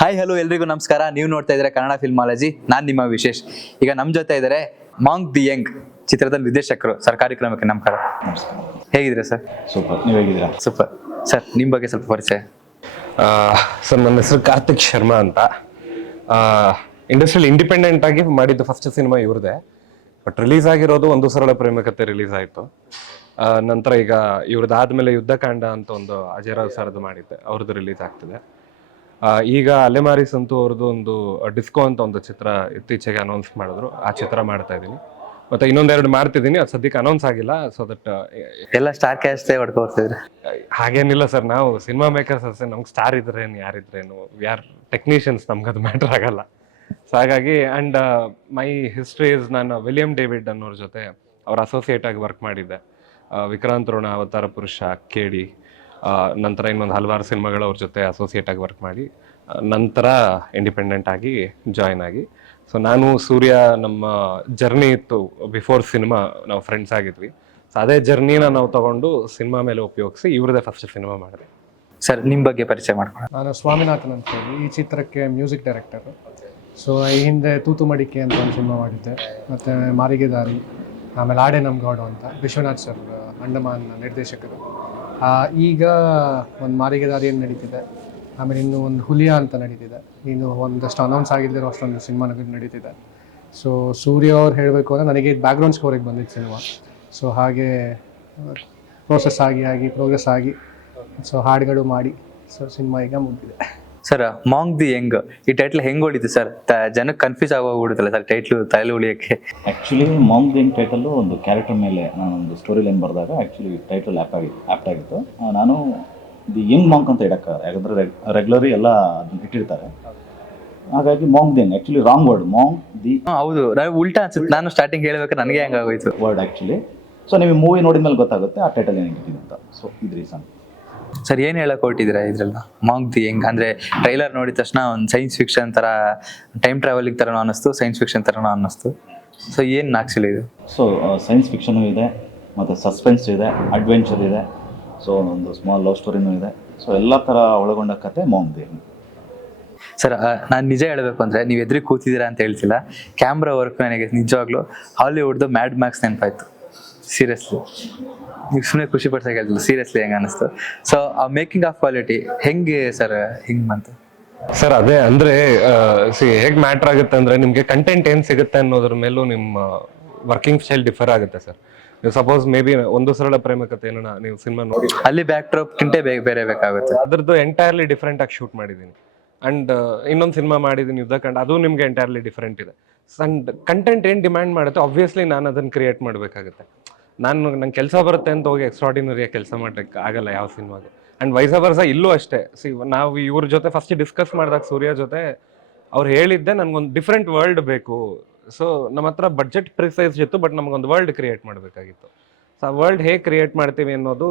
Hi hello ಎಲ್ರಿಗೂ ನಮಸ್ಕಾರ. ನೀವು ನೋಡ್ತಾ ಇದ್ರೆ ಕನ್ನಡ ಫಿಲ್ಮಾಲಜಿ ನಾನು ನಿಮ್ಮ ವಿಶೇಷ್. ಈಗ ನಮ್ಮ ಜೊತೆ ಇದ್ದಾರೆ ಮಾಂಗ್ ದಿ ಯಂಗ್ ಚಿತ್ರದ ನಿರ್ದೇಶಕರು. ಸರ್ ಕಾರ್ಯಕ್ರಮಕ್ಕೆ ನಮಸ್ಕಾರ. ಹೇಗಿದ್ರೆ ಹೇಗಿದ್ದೀರಾ ಸರ್? ಸೂಪರ್. ನೀವು ಹೇಗಿದ್ದೀರಾ? ಸೂಪರ್. ಸರ್ ನಿಮ್ಮ ಬಗ್ಗೆ ಸ್ವಲ್ಪ ಪರಿಚಯ. ಸರ್ ನನ್ನ ಹೆಸರು ಕಾರ್ತಿಕ್ ಶರ್ಮಾ ಅಂತ. ಇಂಡಸ್ಟ್ರಿಯಲ್ ಇಂಡಿಪೆಂಡೆಂಟ್ ಆಗಿ ಮಾಡಿದ್ದು ಫಸ್ಟ್ ಸಿನಿಮಾ ಇವ್ರದೇ ಬಟ್ ರಿಲೀಸ್ ಆಗಿರೋದು ಒಂದು ಸರಳ ಪ್ರೇಮಕತೆ ರಿಲೀಸ್ ಆಯಿತು. ನಂತರ ಈಗ ಇವ್ರದ್ದು ಆದಮೇಲೆ ಯುದ್ಧಕಾಂಡ ಅಂತ ಒಂದು ಅಜಯ್ ರಾವ್ ಸರ್ದು ಮಾಡಿದ್ದೆ. ಅವ್ರದ್ದು ರಿಲೀಸ್ ಆಗ್ತಿದೆ. ಈಗ ಅಲೆಮಾರಿ ಸಂತು ಅವ್ರದ್ದು ಒಂದು ಡಿಸ್ಕೋ ಅಂತ ಒಂದು ಚಿತ್ರ ಇತ್ತೀಚೆಗೆ ಅನೌನ್ಸ್ ಮಾಡಿದ್ರು. ಆ ಚಿತ್ರ ಮಾಡ್ತಾ ಇದ್ದೀನಿ. ಮತ್ತೆ ಇನ್ನೊಂದೆರಡು ಮಾಡ್ತಿದ್ದೀನಿ. ಅದು ಸದ್ಯಕ್ಕೆ ಅನೌನ್ಸ್ ಆಗಿಲ್ಲ. ಸೊ ದಟ್ ಎಲ್ಲ ಸ್ಟಾರ್ ಕ್ಯಾಸ್ಟೇ ಹೊಡ್ಕೋತಿದ್ರೆ ಹಾಗೇನಿಲ್ಲ ಸರ್ ನಾವು ಸಿನಿಮಾ ಮೇಕರ್ಸ್ ಅಷ್ಟೇ ನಮ್ಗೆ ಸ್ಟಾರ್ ಇದ್ರೇನು ಯಾರಿದ್ರೇನು ಆರ್ ಟೆಕ್ನಿಷಿಯನ್ಸ್ ನಮ್ಗೆ ಅದು ಮ್ಯಾಟರ್ ಆಗಲ್ಲ. ಸೊ ಹಾಗಾಗಿ ಆ್ಯಂಡ್ ಮೈ ಹಿಸ್ಟ್ರಿ ಇಸ್ ನಾನು ವಿಲಿಯಂ ಡೇವಿಡ್ ಅನ್ನೋರ ಜೊತೆ ಅವ್ರ ಅಸೋಸಿಯೇಟ್ ಆಗಿ ವರ್ಕ್ ಮಾಡಿದ್ದೆ. ವಿಕ್ರಾಂತ್ ರೋಣ ಅವತಾರ ಪುರುಷ ಕೇಡಿ ನಂತರ ಇನ್ನೊಂದು ಹಲವಾರು ಸಿನಿಮಾಗಳು ಅವ್ರ ಜೊತೆ ಅಸೋಸಿಯೇಟ್ ಆಗಿ ವರ್ಕ್ ಮಾಡಿ ನಂತರ ಇಂಡಿಪೆಂಡೆಂಟ್ ಆಗಿ ಜಾಯ್ನ್ ಆಗಿ. ಸೊ ನಾನು ಸೂರ್ಯ ನಮ್ಮ ಜರ್ನಿ ಇತ್ತು ಬಿಫೋರ್ ಸಿನಿಮಾ ನಾವು ಫ್ರೆಂಡ್ಸ್ ಆಗಿದ್ವಿ. ಸೊ ಅದೇ ಜರ್ನಿನ ನಾವು ತಗೊಂಡು ಸಿನಿಮಾ ಮೇಲೆ ಉಪಯೋಗಿಸಿ ಇವ್ರದೇ ಫಸ್ಟ್ ಸಿನಿಮಾ ಮಾಡಿದೆ. ಸರ್ ನಿಮ್ಮ ಬಗ್ಗೆ ಪರಿಚಯ ಮಾಡ್ಕೊಳ್ಳಿ ನಾನು ಸ್ವಾಮಿನಾಥನ್ ಅಂತ ಹೇಳಿ ಈ ಚಿತ್ರಕ್ಕೆ ಮ್ಯೂಸಿಕ್ ಡೈರೆಕ್ಟರ್ ಸೊ ಈ ಹಿಂದೆ ತೂತು ಮಡಿಕೆ ಅಂತ ಒಂದು ಸಿನಿಮಾ ಮಾಡಿದ್ದೆ. ಮತ್ತು ಮಾರಿಗೆ ದಾರಿ ಆಮೇಲೆ ಆಡೆ ನಮ್ಗೌಡು ಅಂತ ವಿಶ್ವನಾಥ್ ಸರ್ ಅಂಡಮಾನ್ ನಿರ್ದೇಶಕರು. ಈಗ ಒಂದು ಮಾರಿಗೆ ದಾರಿ ಏನು ನಡೀತಿದೆ? ಆಮೇಲೆ ಇನ್ನು ಒಂದು ಹುಲಿಯಾ ಅಂತ ನಡೀತಿದೆ. ಇನ್ನು ಒಂದಷ್ಟು ಅನೌನ್ಸ್ ಆಗಿದ್ದಿರೋ ಅಷ್ಟೊಂದು ಸಿನಿಮಾ ನಡೀತಿದೆ. ಸೊ ಸೂರ್ಯ ಅವ್ರು ಹೇಳಬೇಕು ಅಂದರೆ ನನಗೆ ಬ್ಯಾಕ್ಗ್ರೌಂಡ್ ಸ್ಕೋರಿಗೆ ಬಂದಿತ್ತು ಸಿನಿಮಾ. ಸೊ ಹಾಗೆ ಪ್ರೋಸೆಸ್ ಆಗಿ ಆಗಿ ಪ್ರೋಗ್ರೆಸ್ ಆಗಿ ಸೊ ಹಾಡುಗಳು ಮಾಡಿ ಸೊ ಸಿನಿಮಾ ಈಗ ಮುಗಿದಿದೆ. ಸರ್ ಮಾಂಗ್ ದಿ ಯಂಗ್ ಈ ಟೈಟ್ಲ್ ಹೆಂಗ್ ಹೊಡಿತು ಸರ್? ಜನಕ್ಕೆ ಕನ್ಫ್ಯೂಸ್ ಆಗೋಗ್ಬಿಡುತ್ತಲ್ಲ ಸರ್ ಟೈಟ್ಲು ತಲೆ ಉಳಿಯಕ್ಕೆ? ಆ್ಯಕ್ಚುಲಿ ಮಾಂಗ್ ದಿ ಯಂಗ್ ಟೈಟಲ್ಲು ಒಂದು ಕ್ಯಾರೆಕ್ಟರ್ ಮೇಲೆ ನಾನು ಒಂದು ಸ್ಟೋರಿ ಲೈನ್ ಬರೆದಾಗ ಆ್ಯಕ್ಚುಲಿ ಟೈಟಲ್ ಆ್ಯಪ್ ಆಗಿ ಆ್ಯಪ್ಟ್ ಆಗಿತ್ತು. ನಾನು ದಿ ಯಂಗ್ ಮಾಂಗ್ ಅಂತ ಇಡಕ್ಕ ಯಾಕಂದರೆ ರೆಗ್ಯುಲರಿ ಎಲ್ಲ ಅದನ್ನ ಇಟ್ಟಿರ್ತಾರೆ. ಹಾಗಾಗಿ Maang the young actually wrong word Maang the ಹೌದು. ನಾನು ಉಲ್ಟಾ ಅನ್ಸುತ್ತೆ. ನಾನು ಸ್ಟಾರ್ಟಿಂಗ್ ಹೇಳ್ಬೇಕಾದ್ರೆ ನನಗೆ ಹೆಂಗಾಗೋಯ್ತು ವರ್ಡ್ ಆ್ಯಕ್ಚುಲಿ ಸೊ ನಿಮಗೆ ಮೂವಿ ನೋಡಿದ ಮೇಲೆ ಗೊತ್ತಾಗುತ್ತೆ ಆ ಟೈಟಲ್ ಏನಿಟ್ಟಿದ್ದೀನಿ ಅಂತ. ಸೊ ಇದು ರೀಸನ್ ಸರ್ ಏನ್ ಹೇಳಕ್ ಹೊರಟಿದ್ದೀರಾ ಇದ್ರಲ್ಲ? ಮಾಂಗ್ ದಿ ಯಂಗ್ ಅಂದ್ರೆ ಟ್ರೈಲರ್ ನೋಡಿದ ತಕ್ಷಣ ಒಂದು ಸೈನ್ಸ್ ಫಿಕ್ಷನ್ ತರ ಟೈಮ್ ಟ್ರಾವೆಲಿಂಗ್ ತರ ಅನ್ನಿಸ್ತು ಸೈನ್ಸ್ ಫಿಕ್ಷನ್ ತರ ಅನ್ನಿಸ್ತು. ಸೊ ಏನ್ ಆಕ್ಚುಲಿ ಇದು? ಸೊ ಸೈನ್ಸ್ ಫಿಕ್ಷನು ಇದೆ ಮತ್ತು ಸಸ್ಪೆನ್ಸ್ ಇದೆ ಅಡ್ವೆಂಚರ್ ಇದೆ ಸೊ ಒಂದು ಸ್ಮಾಲ್ ಲವ್ ಸ್ಟೋರಿನೂ ಇದೆ. ಸೊ ಎಲ್ಲ ಥರ ಒಳಗೊಂಡ ಕತೆ ಮಾಂಗ್ ದಿನ್ ಸರ್ ನಾನು ನಿಜ ಹೇಳಬೇಕು ಅಂದ್ರೆ ನೀವು ಎದ್ರಿಗೆ ಕೂತಿದ್ದೀರಾ ಅಂತ ಹೇಳ್ತಿಲ್ಲ. ಕ್ಯಾಮ್ರಾ ವರ್ಕ್ ನನಗೆ ನಿಜವಾಗ್ಲೂ ಹಾಲಿವುಡ್ದು ಮ್ಯಾಡ್ ಮ್ಯಾಕ್ಸ್ ನೆನಪಾಯ್ತು. ಸೀರಿಯಸ್ಲಿ ನೀವು ಸುಮ್ಮನೆ ಖುಷಿ ಹೇಳ್ತಿಲ್ಲ ಸೀರಿಯಸ್ಲಿ ಹೆಂಗ ಅನಿಸ್ತು? ಸೊ ಆ ಮೇಕಿಂಗ್ ಆಫ್ ಕ್ವಾಲಿಟಿ ಹೆಂಗೆ ಸರ್ ಹಿಂಗೆ ಬಂತು? ಸರ್ ಅದೇ ಅಂದ್ರೆ ಸಿ ಹೇಗ್ ಮ್ಯಾಟರ್ ಆಗುತ್ತೆ ಅಂದ್ರೆ ನಿಮ್ಗೆ ಕಂಟೆಂಟ್ ಏನ್ ಸಿಗುತ್ತೆ ಅನ್ನೋದ್ರ ಮೇಲೂ ನಿಮ್ಮ ವರ್ಕಿಂಗ್ ಸ್ಟೈಲ್ ಡಿಫರ್ ಆಗುತ್ತೆ ಸರ್ ನೀವು ಸಪೋಸ್ ಮೇ ಬಿ ಒಂದು ಸರಳ ಪ್ರೇಮಕತೆಯನ್ನು ನೀವು ಸಿನಿಮಾ ನೋಡಿ ಅಲ್ಲಿ ಬ್ಯಾಕ್ ಡ್ರಾಪ್ ಕಿಂಟೆ ಬೇರೆ ಬೇರೆ ಬೇಕಾಗುತ್ತೆ. ಅದ್ರದ್ದು ಎಂಟೈರ್ಲಿ ಡಿಫ್ರೆಂಟ್ ಆಗಿ ಶೂಟ್ ಮಾಡಿದ್ದೀನಿ. ಅಂಡ್ ಇನ್ನೊಂದು ಸಿನಿಮಾ ಮಾಡಿದ್ದೀನಿ ಕಂಡ್ ಅದು ನಿಮ್ಗೆ ಎಂಟೈರ್ಲಿ ಡಿಫ್ರೆಂಟ್ ಇದೆ. ಅಂಡ್ ಕಂಟೆಂಟ್ ಏನು ಡಿಮ್ಯಾಂಡ್ ಮಾಡುತ್ತೆ ಆಬ್ವಿಯಸ್ಲಿ ನಾನು ಅದನ್ನು ಕ್ರಿಯೇಟ್ ಮಾಡಬೇಕಾಗುತ್ತೆ. ನಾನು ನಂಗೆ ಕೆಲಸ ಬರುತ್ತೆ ಅಂತ ಹೋಗಿ ಎಕ್ಸ್ಟ್ರಾಡಿನರಿಯಾಗಿ ಕೆಲಸ ಮಾಡೋಕ್ಕೆ ಆಗಲ್ಲ ಯಾವ ಸಿನಿಮಾಗೆ ಆ್ಯಂಡ್ ವೈಸ ವರ್ಸ ಇಲ್ಲೂ ಅಷ್ಟೇ. ಸಿ ನಾವು ಇವ್ರ ಜೊತೆ ಫಸ್ಟ್ ಡಿಸ್ಕಸ್ ಮಾಡಿದಾಗ ಸೂರ್ಯ ಜೊತೆ ಅವ್ರು ಹೇಳಿದ್ದೆ ನನಗೊಂದು ಡಿಫ್ರೆಂಟ್ ವರ್ಲ್ಡ್ ಬೇಕು. ಸೊ ನಮ್ಮ ಹತ್ರ ಬಡ್ಜೆಟ್ ಪ್ರಿಸೈಸ್ ಇತ್ತು ಬಟ್ ನಮಗೊಂದು ವರ್ಲ್ಡ್ ಕ್ರಿಯೇಟ್ ಮಾಡಬೇಕಾಗಿತ್ತು. ಸೊ ಆ ವರ್ಲ್ಡ್ ಹೇಗೆ ಕ್ರಿಯೇಟ್ ಮಾಡ್ತೀವಿ ಅನ್ನೋದು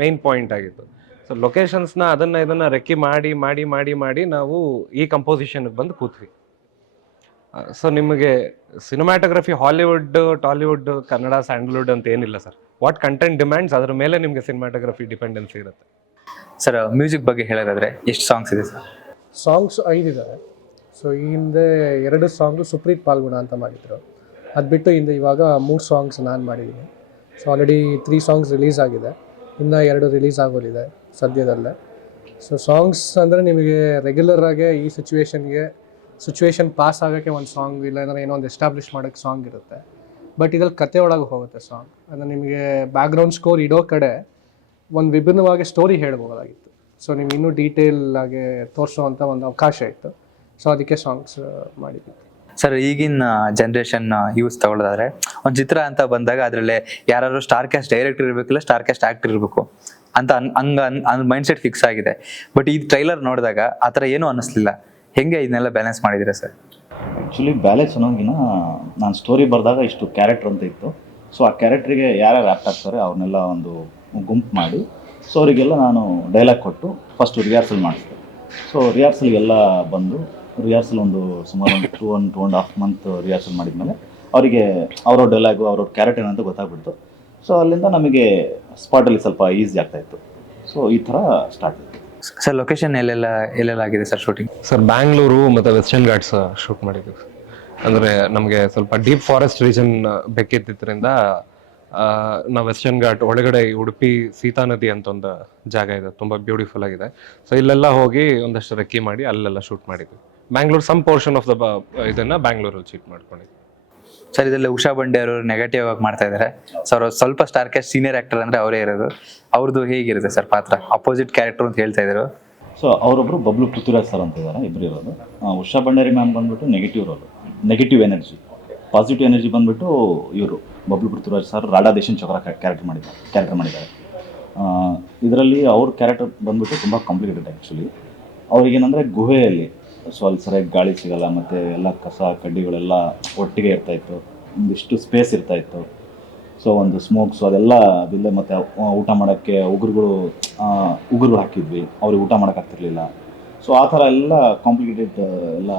ಮೇನ್ ಪಾಯಿಂಟ್ ಆಗಿತ್ತು. ಸೊ ಲೊಕೇಶನ್ಸ್ನ ಅದನ್ನು ಇದನ್ನು ರೆಕ್ಕಿ ಮಾಡಿ ಮಾಡಿ ಮಾಡಿ ಮಾಡಿ ನಾವು ಈ ಕಂಪೋಸಿಷನ್ಗೆ ಬಂದು ಕೂತ್ವಿ. ಸೊ ನಿಮಗೆ cinematography Hollywood Tollywood Kannada Sandalwood ಅಂತ ಏನಿಲ್ಲ ಸರ್ ವಾಟ್ ಕಂಟೆಂಟ್ ಡಿಮ್ಯಾಂಡ್ಸ್ ಅದರ ಮೇಲೆ ನಿಮಗೆ ಸಿನಿಮಾಟೋಗ್ರಫಿ ಡಿಪೆಂಡೆನ್ಸಿ ಇರುತ್ತೆ. ಸರ್ ಮ್ಯೂಸಿಕ್ ಬಗ್ಗೆ ಹೇಳೋದಾದ್ರೆ ಎಷ್ಟು ಸಾಂಗ್ಸ್ ಇದೆ ಸರ್ ಸಾಂಗ್ಸ್ ಐದಿದ್ದಾರೆ ಸೊ ಈ ಹಿಂದೆ ಎರಡು ಸಾಂಗು ಸುಪ್ರೀತ್ ಪಾಲ್ಗುಣ ಅಂತ ಮಾಡಿದ್ರು. ಅದು ಬಿಟ್ಟು ಹಿಂದೆ ಇವಾಗ ಮೂರು ಸಾಂಗ್ಸ್ ನಾನು ಮಾಡಿದ್ದೀನಿ. So already three songs release ಆಗಿದೆ. ಇನ್ನೂ ಎರಡು ರಿಲೀಸ್ ಆಗೋಲಿದೆ ಸದ್ಯದಲ್ಲೇ. ಸೊ ಸಾಂಗ್ಸ್ ಅಂದರೆ ನಿಮಗೆ ರೆಗ್ಯುಲರ್ ಆಗಿ ಈ ಸಿಚುವೇಶನ್ಗೆ ಸಿಚುವೇಶನ್ ಪಾಸ್ ಆಗೋಕ್ಕೆ ಒಂದು ಸಾಂಗ್ ಇಲ್ಲ ಅಂದರೆ ಏನೋ ಒಂದು ಎಸ್ಟಾಬ್ಲಿಷ್ ಮಾಡೋಕ್ಕೆ ಸಾಂಗ್ ಇರುತ್ತೆ. ಬಟ್ ಇದ್ರಲ್ಲಿ ಕತೆ ಒಳಗೆ ಹೋಗುತ್ತೆ ಸಾಂಗ್. ಅಂದರೆ ನಿಮಗೆ ಬ್ಯಾಕ್ಗ್ರೌಂಡ್ ಸ್ಕೋರ್ ಇಡೋ ಕಡೆ ಒಂದು ವಿಭಿನ್ನವಾಗಿ ಸ್ಟೋರಿ ಹೇಳ್ಬೋದಾಗಿತ್ತು. ಸೊ ನೀವು ಇನ್ನೂ ಡೀಟೇಲ್ ಆಗಿ ತೋರಿಸುವಂಥ ಒಂದು ಅವಕಾಶ ಇತ್ತು. ಸೊ ಅದಕ್ಕೆ ಸಾಂಗ್ಸ್ ಮಾಡಿದ್ವಿ. ಸರ್, ಈಗಿನ ಜನ್ರೇಷನ್ ಯೂಸ್ ತಗೊಳ್ಳೋದಾದ್ರೆ, ಒಂದು ಚಿತ್ರ ಅಂತ ಬಂದಾಗ ಅದರಲ್ಲಿ ಯಾರು ಸ್ಟಾರ್ ಕ್ಯಾಸ್ಟ್ ಡೈರೆಕ್ಟರ್ ಇರಬೇಕಿಲ್ಲ ಸ್ಟಾರ್ ಕ್ಯಾಸ್ಟ್ ಆಕ್ಟರ್ ಇರಬೇಕು ಅಂತ ಅನ್- ಹಂಗ ಮೈಂಡ್ ಸೆಟ್ ಫಿಕ್ಸ್ ಆಗಿದೆ. ಬಟ್ ಈ ಟ್ರೈಲರ್ ನೋಡಿದಾಗ ಆ ಥರ ಏನೂ ಅನ್ನಿಸ್ಲಿಲ್ಲ. ಹೆಂಗೆ ಇದನ್ನೆಲ್ಲ ಬ್ಯಾಲೆನ್ಸ್ ಮಾಡಿದ್ದೀರಾ ಸರ್? ಆ್ಯಕ್ಚುಲಿ ಬ್ಯಾಲೆನ್ಸ್ ಅನ್ನೋಂಗಿನ ನಾನು ಸ್ಟೋರಿ ಬರೆದಾಗ ಇಷ್ಟು ಕ್ಯಾರೆಕ್ಟರ್ ಅಂತ ಇತ್ತು. ಸೊ ಆ ಕ್ಯಾರೆಕ್ಟ್ರಿಗೆ ಯಾರ್ಯಾರು ಆ್ಯಕ್ಟ್ ಆಗ್ತಾರೆ ಅವ್ರನ್ನೆಲ್ಲ ಒಂದು ಗುಂಪು ಮಾಡಿ ಸೊ ಅವರಿಗೆಲ್ಲ ನಾನು ಡೈಲಾಗ್ ಕೊಟ್ಟು ಫಸ್ಟು ರಿಹರ್ಸಲ್ ಮಾಡಿಸಿದೆ. ಸೊ ರಿಹರ್ಸಲ್ಗೆಲ್ಲ ಬಂದು ರಿಹರ್ಸಲ್ ಒಂದು ಸುಮಾರು ಒಂದು two one two and half month rehearsal ಮಾಡಿದ್ಮೇಲೆ ಅವರಿಗೆ ಅವ್ರವ್ರ ಡೈಲಾಗು ಅವ್ರವ್ರ ಕ್ಯಾರೆಕ್ಟರ್ ಏನಂತ ಗೊತ್ತಾಗ್ಬಿಡ್ತು. ಸೊ ಅಲ್ಲಿಂದ ನಮಗೆ ಸ್ಪಾಟಲ್ಲಿ ಸ್ವಲ್ಪ ಈಸಿ ಆಗ್ತಾಯಿತ್ತು ಸೊ ಈ ಥರ ಸ್ಟಾರ್ಟ್ ಆಯಿತು. ಸರ್ ಲೊಕೇಶನ್ ಎಲ್ಲೆಲ್ಲ ಎಲ್ಲೆಲ್ಲ ಆಗಿದೆ ಸರ್ ಶೂಟಿಂಗ್ ಸರ್ ಬ್ಯಾಂಗ್ಳೂರು ಮತ್ತು ವೆಸ್ಟರ್ನ್ ಘಾಟ್ಸ್ ಶೂಟ್ ಮಾಡಿದ್ದೀವಿ ಅಂದರೆ ನಮಗೆ ಸ್ವಲ್ಪ ಡೀಪ್ ಫಾರೆಸ್ಟ್ ರೀಜನ್ ಬೇಕಿದ್ದರಿಂದ ನಾವು ವೆಸ್ಟರ್ನ್ ಘಾಟ್ ಒಳಗಡೆ ಉಡುಪಿ ಸೀತಾ ನದಿ ಅಂತ ಒಂದು ಜಾಗ ಇದೆ, ತುಂಬ ಬ್ಯೂಟಿಫುಲ್ ಆಗಿದೆ. ಸೊ ಇಲ್ಲೆಲ್ಲ ಹೋಗಿ ಒಂದಷ್ಟು ರೆಕ್ಕಿ ಮಾಡಿ ಅಲ್ಲೆಲ್ಲ ಶೂಟ್ ಮಾಡಿದ್ವಿ. Bangalore some portion of the ಇದನ್ನು ಬ್ಯಾಂಗ್ಳೂರಲ್ಲಿ ಶೂಟ್ ಮಾಡ್ಕೊಂಡಿದ್ವಿ. ಸರ್, ಇದರಲ್ಲಿ ಉಷಾ ಬಂಡೆ ಅವರು ನೆಗೆಟಿವ್ ಆಗಿ ಮಾಡ್ತಾ ಇದ್ದಾರೆ ಸರ್ ಸ್ವಲ್ಪ ಸ್ಟಾರ್ ಕ್ಯಾಸ್ಟ್ ಸೀನಿಯರ್ ಆಕ್ಟರ್ ಅಂದ್ರೆ ಅವರೇ ಇರೋದು. ಅವ್ರದ್ದು ಹೇಗಿರುತ್ತೆ ಸರ್ ಪಾತ್ರ? ಅಪೋಸಿಟ್ ಕ್ಯಾರೆಕ್ಟರ್ ಅಂತ ಹೇಳ್ತಾ ಇದ್ರು. ಸೊ ಅವರೊಬ್ರು ಬಬ್ಲು ಪೃಥ್ವಿರಾಜ್ ಸರ್ ಅಂತ ಇದ್ದಾರೆ ಇಬ್ಬರು ಇರೋದು. ಉಷಾ ಭಂಡಾರಿ ಮ್ಯಾಮ್ ಬಂದ್ಬಿಟ್ಟು negative role negative energy positive energy ಬಂದ್ಬಿಟ್ಟು ಇವರು, ಬಬ್ಲು ಪೃಥ್ವಿರಾಜ್ ಸರ್ ರಾಡಾ ದೇಶನ್ ಚಕ್ರ ಕ್ಯಾರೆಕ್ಟರ್ ಮಾಡಿದ್ದಾರೆ ಕ್ಯಾರೆಕ್ಟರ್ ಮಾಡಿದ್ದಾರೆ. ಇದರಲ್ಲಿ ಅವ್ರ ಕ್ಯಾರೆಕ್ಟರ್ ಬಂದ್ಬಿಟ್ಟು ತುಂಬ ಕಾಂಪ್ಲಿಕೇಟೆಡ್ ಆ್ಯಕ್ಚುಲಿ ಅವ್ರಿಗೇನಂದರೆ ಗುಹೆಯಲ್ಲಿ ಸೊ ಅಲ್ಲಿ ಸರಿಯಾಗಿ ಗಾಳಿ ಸಿಗಲ್ಲ, ಮತ್ತು ಎಲ್ಲ ಕಸ, ಕಡ್ಡಿಗಳೆಲ್ಲ ಒಟ್ಟಿಗೆ ಇರ್ತಾಯಿತ್ತು ಒಂದಿಷ್ಟು ಸ್ಪೇಸ್ ಇರ್ತಾಯಿತ್ತು ಸೊ ಒಂದು ಸ್ಮೋಕ್ಸು ಅದೆಲ್ಲ ಅದಿಲ್ಲೇ ಮತ್ತು ಊಟ ಮಾಡೋಕ್ಕೆ ಉಗುರುಗಳು ಉಗುರುಗಳು ಹಾಕಿದ್ವಿ. ಅವ್ರಿಗೆ ಊಟ ಮಾಡೋಕ್ಕಾಗ್ತಿರ್ಲಿಲ್ಲ ಸೊ ಆ ಥರ ಎಲ್ಲ ಕಾಂಪ್ಲಿಕೇಟೆಡ್ ಎಲ್ಲ